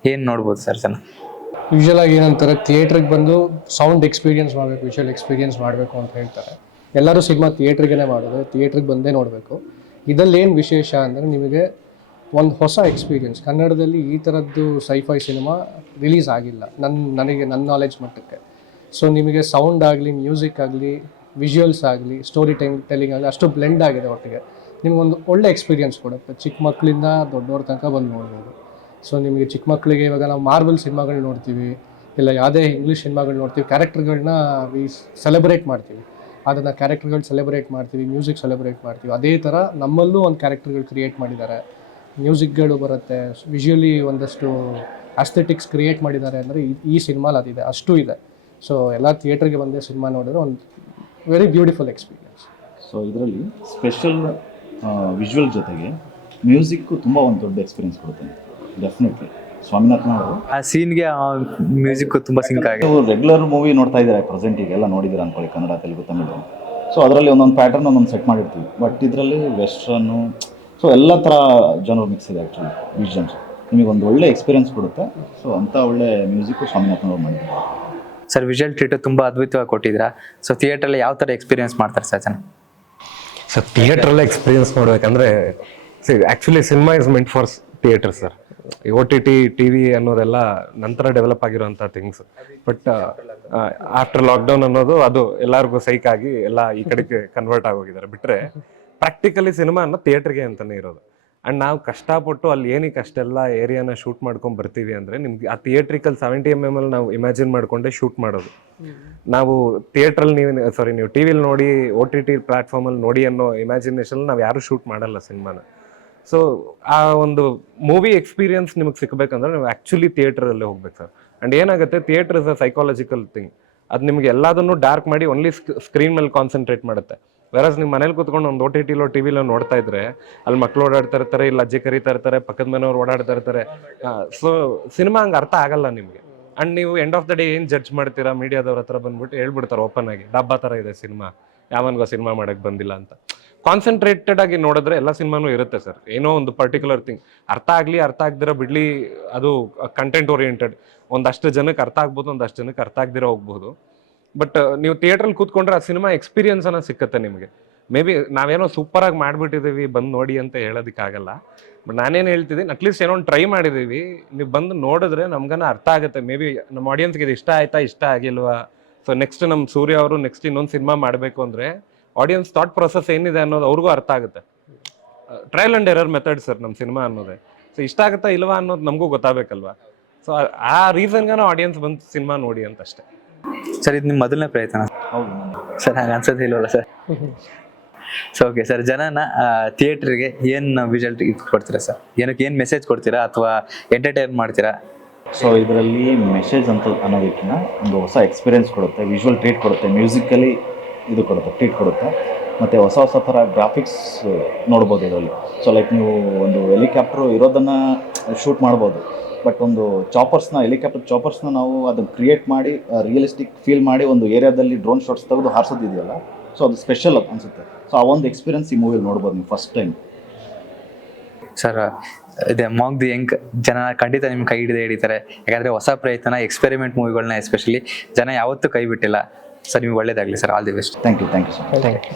ಏನು ನೋಡ್ಬೋದು ಸರ್ ಜನ? ಯೂಶಲ್ ಆಗಿ ಏನಂತಾರೆ ಥಿಯೇಟ್ರಿಗೆ ಬಂದು ಸೌಂಡ್ ಎಕ್ಸ್ಪೀರಿಯನ್ಸ್ ಮಾಡಬೇಕು ವಿಷುವಲ್ ಎಕ್ಸ್ಪೀರಿಯನ್ಸ್ ಮಾಡಬೇಕು ಅಂತ ಹೇಳ್ತಾರೆ. ಎಲ್ಲರೂ ಸಿನಿಮಾ ಥಿಯೇಟ್ರಿಗೇ ಮಾಡೋದು ಥಿಯೇಟ್ರಿಗೆ ಬಂದೇ ನೋಡಬೇಕು. ಇದರಲ್ಲಿ ಏನು ವಿಶೇಷ ಅಂದರೆ ನಿಮಗೆ ಒಂದು ಹೊಸ ಎಕ್ಸ್ಪೀರಿಯನ್ಸ್ ಕನ್ನಡದಲ್ಲಿ ಈ ಥರದ್ದು ಸೈಫೈ ಸಿನಿಮಾ ರಿಲೀಸ್ ಆಗಿಲ್ಲ. ನನ್ನ ನನಗೆ ನನ್ನ ನಾಲೆಜ್ ಮಟ್ಟಕ್ಕೆ. ಸೊ ನಿಮಗೆ ಸೌಂಡ್ ಆಗಲಿ ಮ್ಯೂಸಿಕ್ ಆಗಲಿ ವಿಜುವಲ್ಸ್ ಆಗಲಿ ಸ್ಟೋರಿ ಟೈಮ್ ಟೆಲ್ಲಿಂಗ್ ಆಗಲಿ ಅಷ್ಟು ಬ್ಲೆಂಡ್ ಆಗಿದೆ ಒಟ್ಟಿಗೆ. ನಿಮಗೊಂದು ಒಳ್ಳೆ ಎಕ್ಸ್ಪೀರಿಯನ್ಸ್ ಕೊಡುತ್ತೆ. ಚಿಕ್ಕ ಮಕ್ಕಳಿಂದ ದೊಡ್ಡವ್ರ ತನಕ ಬಂದು ನೋಡ್ಬೋದು. ಸೊ ನಿಮಗೆ ಚಿಕ್ಕ ಮಕ್ಕಳಿಗೆ ಇವಾಗ ನಾವು ಮಾರ್ಬಲ್ ಸಿನಿಮಾಗಳು ನೋಡ್ತೀವಿ. ಇಲ್ಲ ಯಾವುದೇ ಇಂಗ್ಲೀಷ್ ಸಿನಿಮಾಗಳು ನೋಡ್ತೀವಿ. ಕ್ಯಾರೆಕ್ಟರ್ಗಳನ್ನ ವಿ ಸೆಲೆಬ್ರೇಟ್ ಮಾಡ್ತೀವಿ. ಅದನ್ನು ಕ್ಯಾರೆಕ್ಟರ್ಗಳು ಸೆಲೆಬ್ರೇಟ್ ಮಾಡ್ತೀವಿ ಮ್ಯೂಸಿಕ್ ಸೆಲೆಬ್ರೇಟ್ ಮಾಡ್ತೀವಿ. ಅದೇ ಥರ ನಮ್ಮಲ್ಲೂ ಒಂದು ಕ್ಯಾರೆಕ್ಟರ್ಗಳು ಕ್ರಿಯೇಟ್ ಮಾಡಿದ್ದಾರೆ. ಮ್ಯೂಸಿಕ್ಗಳು ಬರುತ್ತೆ. ವಿಜುವಲಿ ಒಂದಷ್ಟು ಅಸ್ಥೆಟಿಕ್ಸ್ ಕ್ರಿಯೇಟ್ ಮಾಡಿದ್ದಾರೆ ಅಂದರೆ ಈ ಸಿನಿಮಾಲಿ ಅದಿದೆ. ಅಷ್ಟು ಇದೆ. ಸೊ ಎಲ್ಲ ಥಿಯೇಟ್ರಿಗೆ ಬಂದು ಸಿನಿಮಾ ನೋಡಿದ್ರೆ ಒಂದು ವೆರಿ ಬ್ಯೂಟಿಫುಲ್ ಎಕ್ಸ್ಪೀರಿಯನ್ಸ್ ಸೊ ಇದರಲ್ಲಿ ಸ್ಪೆಷಲ್ ವಿಜುವಲ್ ಜೊತೆಗೆ ಮ್ಯೂಸಿಕ್ಕು ತುಂಬ ಒಂದು ದೊಡ್ಡ ಎಕ್ಸ್ಪೀರಿಯನ್ಸ್ ಕೊಡುತ್ತೆ. ಡೆಫಿನೆಟ್ಲಿ ಸ್ವಾಮಿನಾಥನ್ ಅವರು. ಆ ಸೀನ್ಗೆ ಆ ಮ್ಯೂಸಿಕ್ ತುಂಬ ಸಿಂಕ್ ಆಗಿದೆ. ನೀವು ರೆಗ್ಯುಲರ್ ಮೂವಿ ನೋಡ್ತಾ ಇದ್ದಾರೆ ಪ್ರೆಸೆಂಟ್ ಎಲ್ಲ ನೋಡಿದ್ದೀರಾ ಅನ್ಕೊಳ್ಳಿ ಕನ್ನಡ ತೆಲುಗು ತಮಿಳು. ಸೊ ಅದರಲ್ಲಿ ಒಂದೊಂದು ಪ್ಯಾಟರ್ನ್ ಒಂದೊಂದು ಸೆಟ್ ಮಾಡಿರ್ತೀವಿ. ಬಟ್ ಇದರಲ್ಲಿ ವೆಸ್ಟ್ರನ್ನು ಸೊ ಎಲ್ಲ ಥರ ಜನರು ಮಿಕ್ಸ್ ಇದೆ ಆ್ಯಕ್ಚುಲಿ ಬೀಚ್ ನಿಮಗೆ ಒಂದು ಒಳ್ಳೆ ಎಕ್ಸ್ಪೀರಿಯನ್ಸ್ ಕೊಡುತ್ತೆ. ಸೊ ಅಂಥ ಒಳ್ಳೆ ಮ್ಯೂಸಿಕ್ಕು ಸ್ವಾಮಿನಾಥನ್ ಅವ್ರು ಮಾಡಿದ್ದಾರೆ. ಸರ್ ವಿಜುವಲ್ ಥಿಯೇಟರ್ ತುಂಬ ಅದ್ಭುತವಾಗಿ ಕೊಟ್ಟಿದ್ದೀರಾ. ಸೊ ಥಿಯೇಟ್ರಲ್ಲಿ ಯಾವ ಥರ ಎಕ್ಸ್ಪೀರಿಯನ್ಸ್ ಮಾಡ್ತಾರೆ ಸರ್ ಜನ? ಸರ್ ಥಿಯೇಟ್ರಲ್ಲೇ ಎಕ್ಸ್ಪೀರಿಯನ್ಸ್ ಮಾಡ್ಬೇಕಂದ್ರೆ actually cinema is meant for theatre sir O T T T V ಅನ್ನೋದೆಲ್ಲ ನಂತರ ಡೆವಲಪ್ ಆಗಿರೋಂಥ ಥಿಂಗ್ಸ್ ಬಟ್ ಆಫ್ಟರ್ ಲಾಕ್ಡೌನ್ ಅನ್ನೋದು ಅದು ಎಲ್ಲರಿಗೂ ಸೈಕ್ ಆಗಿ ಎಲ್ಲ ಈ ಕಡೆಗೆ ಕನ್ವರ್ಟ್ ಆಗೋಗಿದ್ದಾರೆ. ಬಿಟ್ರೆ ಪ್ರಾಕ್ಟಿಕಲಿ ಸಿನಿಮಾ ಅನ್ನೋ ಥಿಯೇಟ್ರಿಗೆ ಅಂತಲೇ ಇರೋದು. ಅಂಡ್ ನಾವು ಕಷ್ಟಪಟ್ಟು ಅಲ್ಲಿ ಏನಕ್ಕೆ ಅಷ್ಟೆಲ್ಲ ಏರಿಯಾನ ಶೂಟ್ ಮಾಡ್ಕೊಂಡು ಬರ್ತೀವಿ ಅಂದರೆ ನಿಮ್ಗೆ ಆ ಥಿಯೇಟ್ರಿಕಲ್ ಸೆವೆಂಟಿ ಎಂ ಎಂ ಅಲ್ಲಿ ನಾವು ಇಮ್ಯಾಜಿನ್ ಮಾಡ್ಕೊಂಡೆ ಶೂಟ್ ಮಾಡೋದು. ನಾವು ಥಿಯೇಟ್ರಲ್ಲಿ ನೀವು ಸಾರಿ ನೀವು ಟಿ ವಿಲಿ ನೋಡಿ ಒ ಟಿ ಟಿ ಪ್ಲಾಟ್ಫಾರ್ಮಲ್ಲಿ ನೋಡಿ ಅನ್ನೋ ಇಮ್ಯಾಜಿನೇಷನ್ ನಾವು ಯಾರು ಶೂಟ್ ಮಾಡಲ್ಲ ಸಿನಿಮಾನ ಸೊ ಆ ಒಂದು ಮೂವಿ ಎಕ್ಸ್ಪೀರಿಯನ್ಸ್ ನಿಮಗೆ ಸಿಗಬೇಕಂದ್ರೆ ನೀವು ಆ್ಯಕ್ಚುಲಿ ಥಿಯೇಟ್ರಲ್ಲೇ ಹೋಗ್ಬೇಕು ಸರ್ ಆ್ಯಂಡ್ ಏನಾಗುತ್ತೆ theatre is a psychological thing ಅದು ನಿಮಗೆ ಎಲ್ಲದನ್ನು ಡಾರ್ಕ್ ಮಾಡಿ ಓನ್ಲಿ ಸ್ಕ್ರೀನ್ ಮೇಲೆ ಕಾನ್ಸಂಟ್ರೇಟ್ ಮಾಡುತ್ತೆ. ವೆರಸ್ ನಿಮ್ಮ ಮನೇಲಿ ಕೂತ್ಕೊಂಡು ಒಂದು ಓ ಟಿ ಟಿಲೋ ಟಿ ವಿಲೋ ನೋಡ್ತಾ ಇದ್ರೆ, ಅಲ್ಲಿ ಮಕ್ಳು ಓಡಾಡ್ತಾ ಇರ್ತಾರೆ, ಇಲ್ಲ ಅಜ್ಜಿ ಕರೀತಾ ಇರ್ತಾರೆ, ಪಕ್ಕದ ಮನೆಯವ್ರು ಓಡಾಡ್ತಾ ಇರ್ತಾರೆ ಸೊ ಸಿನಿಮಾ ಹಂಗೆ ಅರ್ಥ ಆಗಲ್ಲ ನಿಮಗೆ. ಅಂಡ್ ನೀವು ಎಂಡ್ ಆಫ್ ದ ಡೇ ಏನು ಜಡ್ಜ್ ಮಾಡ್ತೀರಾ? ಮೀಡಿಯಾದವ್ರ ಹತ್ರ ಬಂದ್ಬಿಟ್ಟು ಹೇಳ್ಬಿಡ್ತಾರೆ ಓಪನ್ ಆಗಿ, ಡಬ್ಬಾ ಥರ ಇದೆ ಸಿನಿಮಾ ಯಾವನ್ಗೋ ಸಿನಿಮಾ ಮಾಡೋಕ್ಕೆ ಬಂದಿಲ್ಲ ಅಂತ. ಕಾನ್ಸಂಟ್ರೇಟೆಡ್ ಆಗಿ ನೋಡಿದ್ರೆ ಎಲ್ಲ ಸಿನಿಮಾನು ಇರುತ್ತೆ ಸರ್ ಏನೋ ಒಂದು ಪರ್ಟಿಕ್ಯುಲರ್ ಥಿಂಗ್ ಅರ್ಥ ಆಗ್ಲಿ, ಅರ್ಥ ಆಗ್ದಿರ ಬಿಡ್ಲಿ, ಅದು ಕಂಟೆಂಟ್ ಓರಿಯೆಂಟೆಡ್ ಒಂದಷ್ಟು ಜನಕ್ಕೆ ಅರ್ಥ ಆಗ್ಬೋದು, ಒಂದಷ್ಟು ಜನಕ್ಕೆ ಅರ್ಥ ಆಗದಿರೋ ಹೋಗ್ಬೋದು. ಬಟ್ ನೀವು ಥಿಯೇಟ್ರಲ್ಲಿ ಕೂತ್ಕೊಂಡ್ರೆ ಆ ಸಿನಿಮಾ ಎಕ್ಸ್ಪೀರಿಯನ್ಸ್ ಅನ್ನೋ ಸಿಕ್ಕತ್ತೆ ನಿಮಗೆ. ಮೇ ಬಿ ನಾವೇನೋ ಸೂಪರ್ ಆಗಿ ಮಾಡ್ಬಿಟ್ಟಿದೀವಿ, ಬಂದು ನೋಡಿ ಅಂತ ಹೇಳೋದಕ್ಕಾಗಲ್ಲ. ಬಟ್ ನಾನೇನು ಹೇಳ್ತಿದ್ದೀನಿ ಅಟ್ಲೀಸ್ಟ್ ಏನೋ ಒಂದು ಟ್ರೈ ಮಾಡಿದೀವಿ. ನೀವು ಬಂದು ನೋಡಿದ್ರೆ ನಮ್ಗನ ಅರ್ಥ ಆಗುತ್ತೆ. ಮೇ ಬಿ ನಮ್ಮ ಆಡಿಯನ್ಸ್ಗೆ ಇದು ಇಷ್ಟ ಆಯ್ತಾ, ಇಷ್ಟ ಆಗಿಲ್ವಾ? ಸೊ ನೆಕ್ಸ್ಟ್ ನಮ್ಮ ಸೂರ್ಯ ಅವರು ನೆಕ್ಸ್ಟ್ ಇನ್ನೊಂದು ಸಿನಿಮಾ ಮಾಡಬೇಕು ಅಂದರೆ ಆಡಿಯನ್ಸ್ ಥಾಟ್ ಪ್ರೊಸೆಸ್ ಏನಿದೆ ಅನ್ನೋದು ಅವ್ರಿಗೂ ಅರ್ಥ ಆಗುತ್ತೆ. Trial and error method sir ನಮ್ಮ ಸಿನಿಮಾ ಅನ್ನೋದೇ. ಸೊ ಇಷ್ಟ ಆಗುತ್ತಾ ಇಲ್ವಾ ಅನ್ನೋದು ನಮಗೂ ಗೊತ್ತಾಗಬೇಕಲ್ವಾ? ಸೊ ಆ ರೀಸನ್ಗಾನು ಆಡಿಯನ್ಸ್ ಬಂದು ಸಿನಿಮಾ ನೋಡಿ ಅಂತ ಅಷ್ಟೇ. ಸರ್, ಇದು ನಿಮ್ಮ ಮೊದಲನೇ ಪ್ರಯತ್ನ. ಸರ್, ಹಂಗ ಅನ್ಸೋದೇ ಇಲ್ವಲ್ಲ ಸರ್? ಸೊ ಓಕೆ ಸರ್, ಜನನ ಥಿಯೇಟ್ರಿಗೆ ಏನು ವಿಜಲ್ಟ್ ಕೊಡ್ತೀರಾ ಸರ್? ಏನಕ್ಕೆ ಏನು ಮೆಸೇಜ್ ಕೊಡ್ತೀರಾ ಅಥವಾ ಎಂಟರ್ಟೈನ್ ಮಾಡ್ತೀರಾ? ಸೊ ಇದರಲ್ಲಿ ಮೆಸೇಜ್ ಅಂತ ಅನ್ನೋದಕ್ಕಿಂತ ಒಂದು ಹೊಸ ಎಕ್ಸ್ಪೀರಿಯನ್ಸ್ ಕೊಡುತ್ತೆ ವಿಜುವಲ್ ಟ್ರೀಟ್ ಕೊಡುತ್ತೆ ಮ್ಯೂಸಿಕಲಿ ಇದು ಕೊಡುತ್ತೆ ಟ್ರೀಟ್ ಕೊಡುತ್ತೆ. ಮತ್ತು ಹೊಸ ಹೊಸ ಥರ ಗ್ರಾಫಿಕ್ಸ್ ನೋಡ್ಬೋದು ಇದರಲ್ಲಿ. ಸೊ ಲೈಕ್ ನೀವು ಒಂದು ಹೆಲಿಕಾಪ್ಟ್ರು ಇರೋದನ್ನು ಶೂಟ್ ಮಾಡ್ಬೋದು. ಬಟ್ ಒಂದು ಚಾಪರ್ಸ್ನ ಹೆಲಿಕಾಪ್ಟರ್ ಚಾಪರ್ಸ್ನ ನಾವು ಅದನ್ನು ಕ್ರಿಯೇಟ್ ಮಾಡಿ ರಿಯಲಿಸ್ಟಿಕ್ ಫೀಲ್ ಮಾಡಿ ಒಂದು ಏರಿಯಾದಲ್ಲಿ ಡ್ರೋನ್ ಶಾಟ್ಸ್ ತೆಗೆದು ಹಾರಿಸೋದಿದೆಯಲ್ಲ ಸೊ ಅದು ಸ್ಪೆಷಲ್ ಅನಿಸುತ್ತೆ. ಸೊ ಆ ಒಂದು ಎಕ್ಸ್ಪೀರಿಯನ್ಸ್ ಈ ಮೂವಿಲಿ ನೋಡ್ಬೋದು ನೀವು ಫಸ್ಟ್ ಟೈಮ್ ಸರ್ ಇದೆ ಮಾಂಗ್ ದಿ ಯಂಗ್ ಜನ ಖಂಡಿತ ನಿಮ್ಮ ಕೈ ಹಿಡಿದೇ ಹಿಡಿತಾರೆ. ಯಾಕಂದರೆ ಹೊಸ ಪ್ರಯತ್ನ ಎಕ್ಸ್ಪೆರಿಮೆಂಟ್ ಮೂವಿಗಳನ್ನ ಎಸ್ಪೆಷಲಿ ಜನ ಯಾವತ್ತೂ ಕೈ ಬಿಟ್ಟಿಲ್ಲ. ಸರ್ ನಿಮ್ಗೆ ಒಳ್ಳೇದಾಗಲಿ sir all the best thank you thank you sir thank you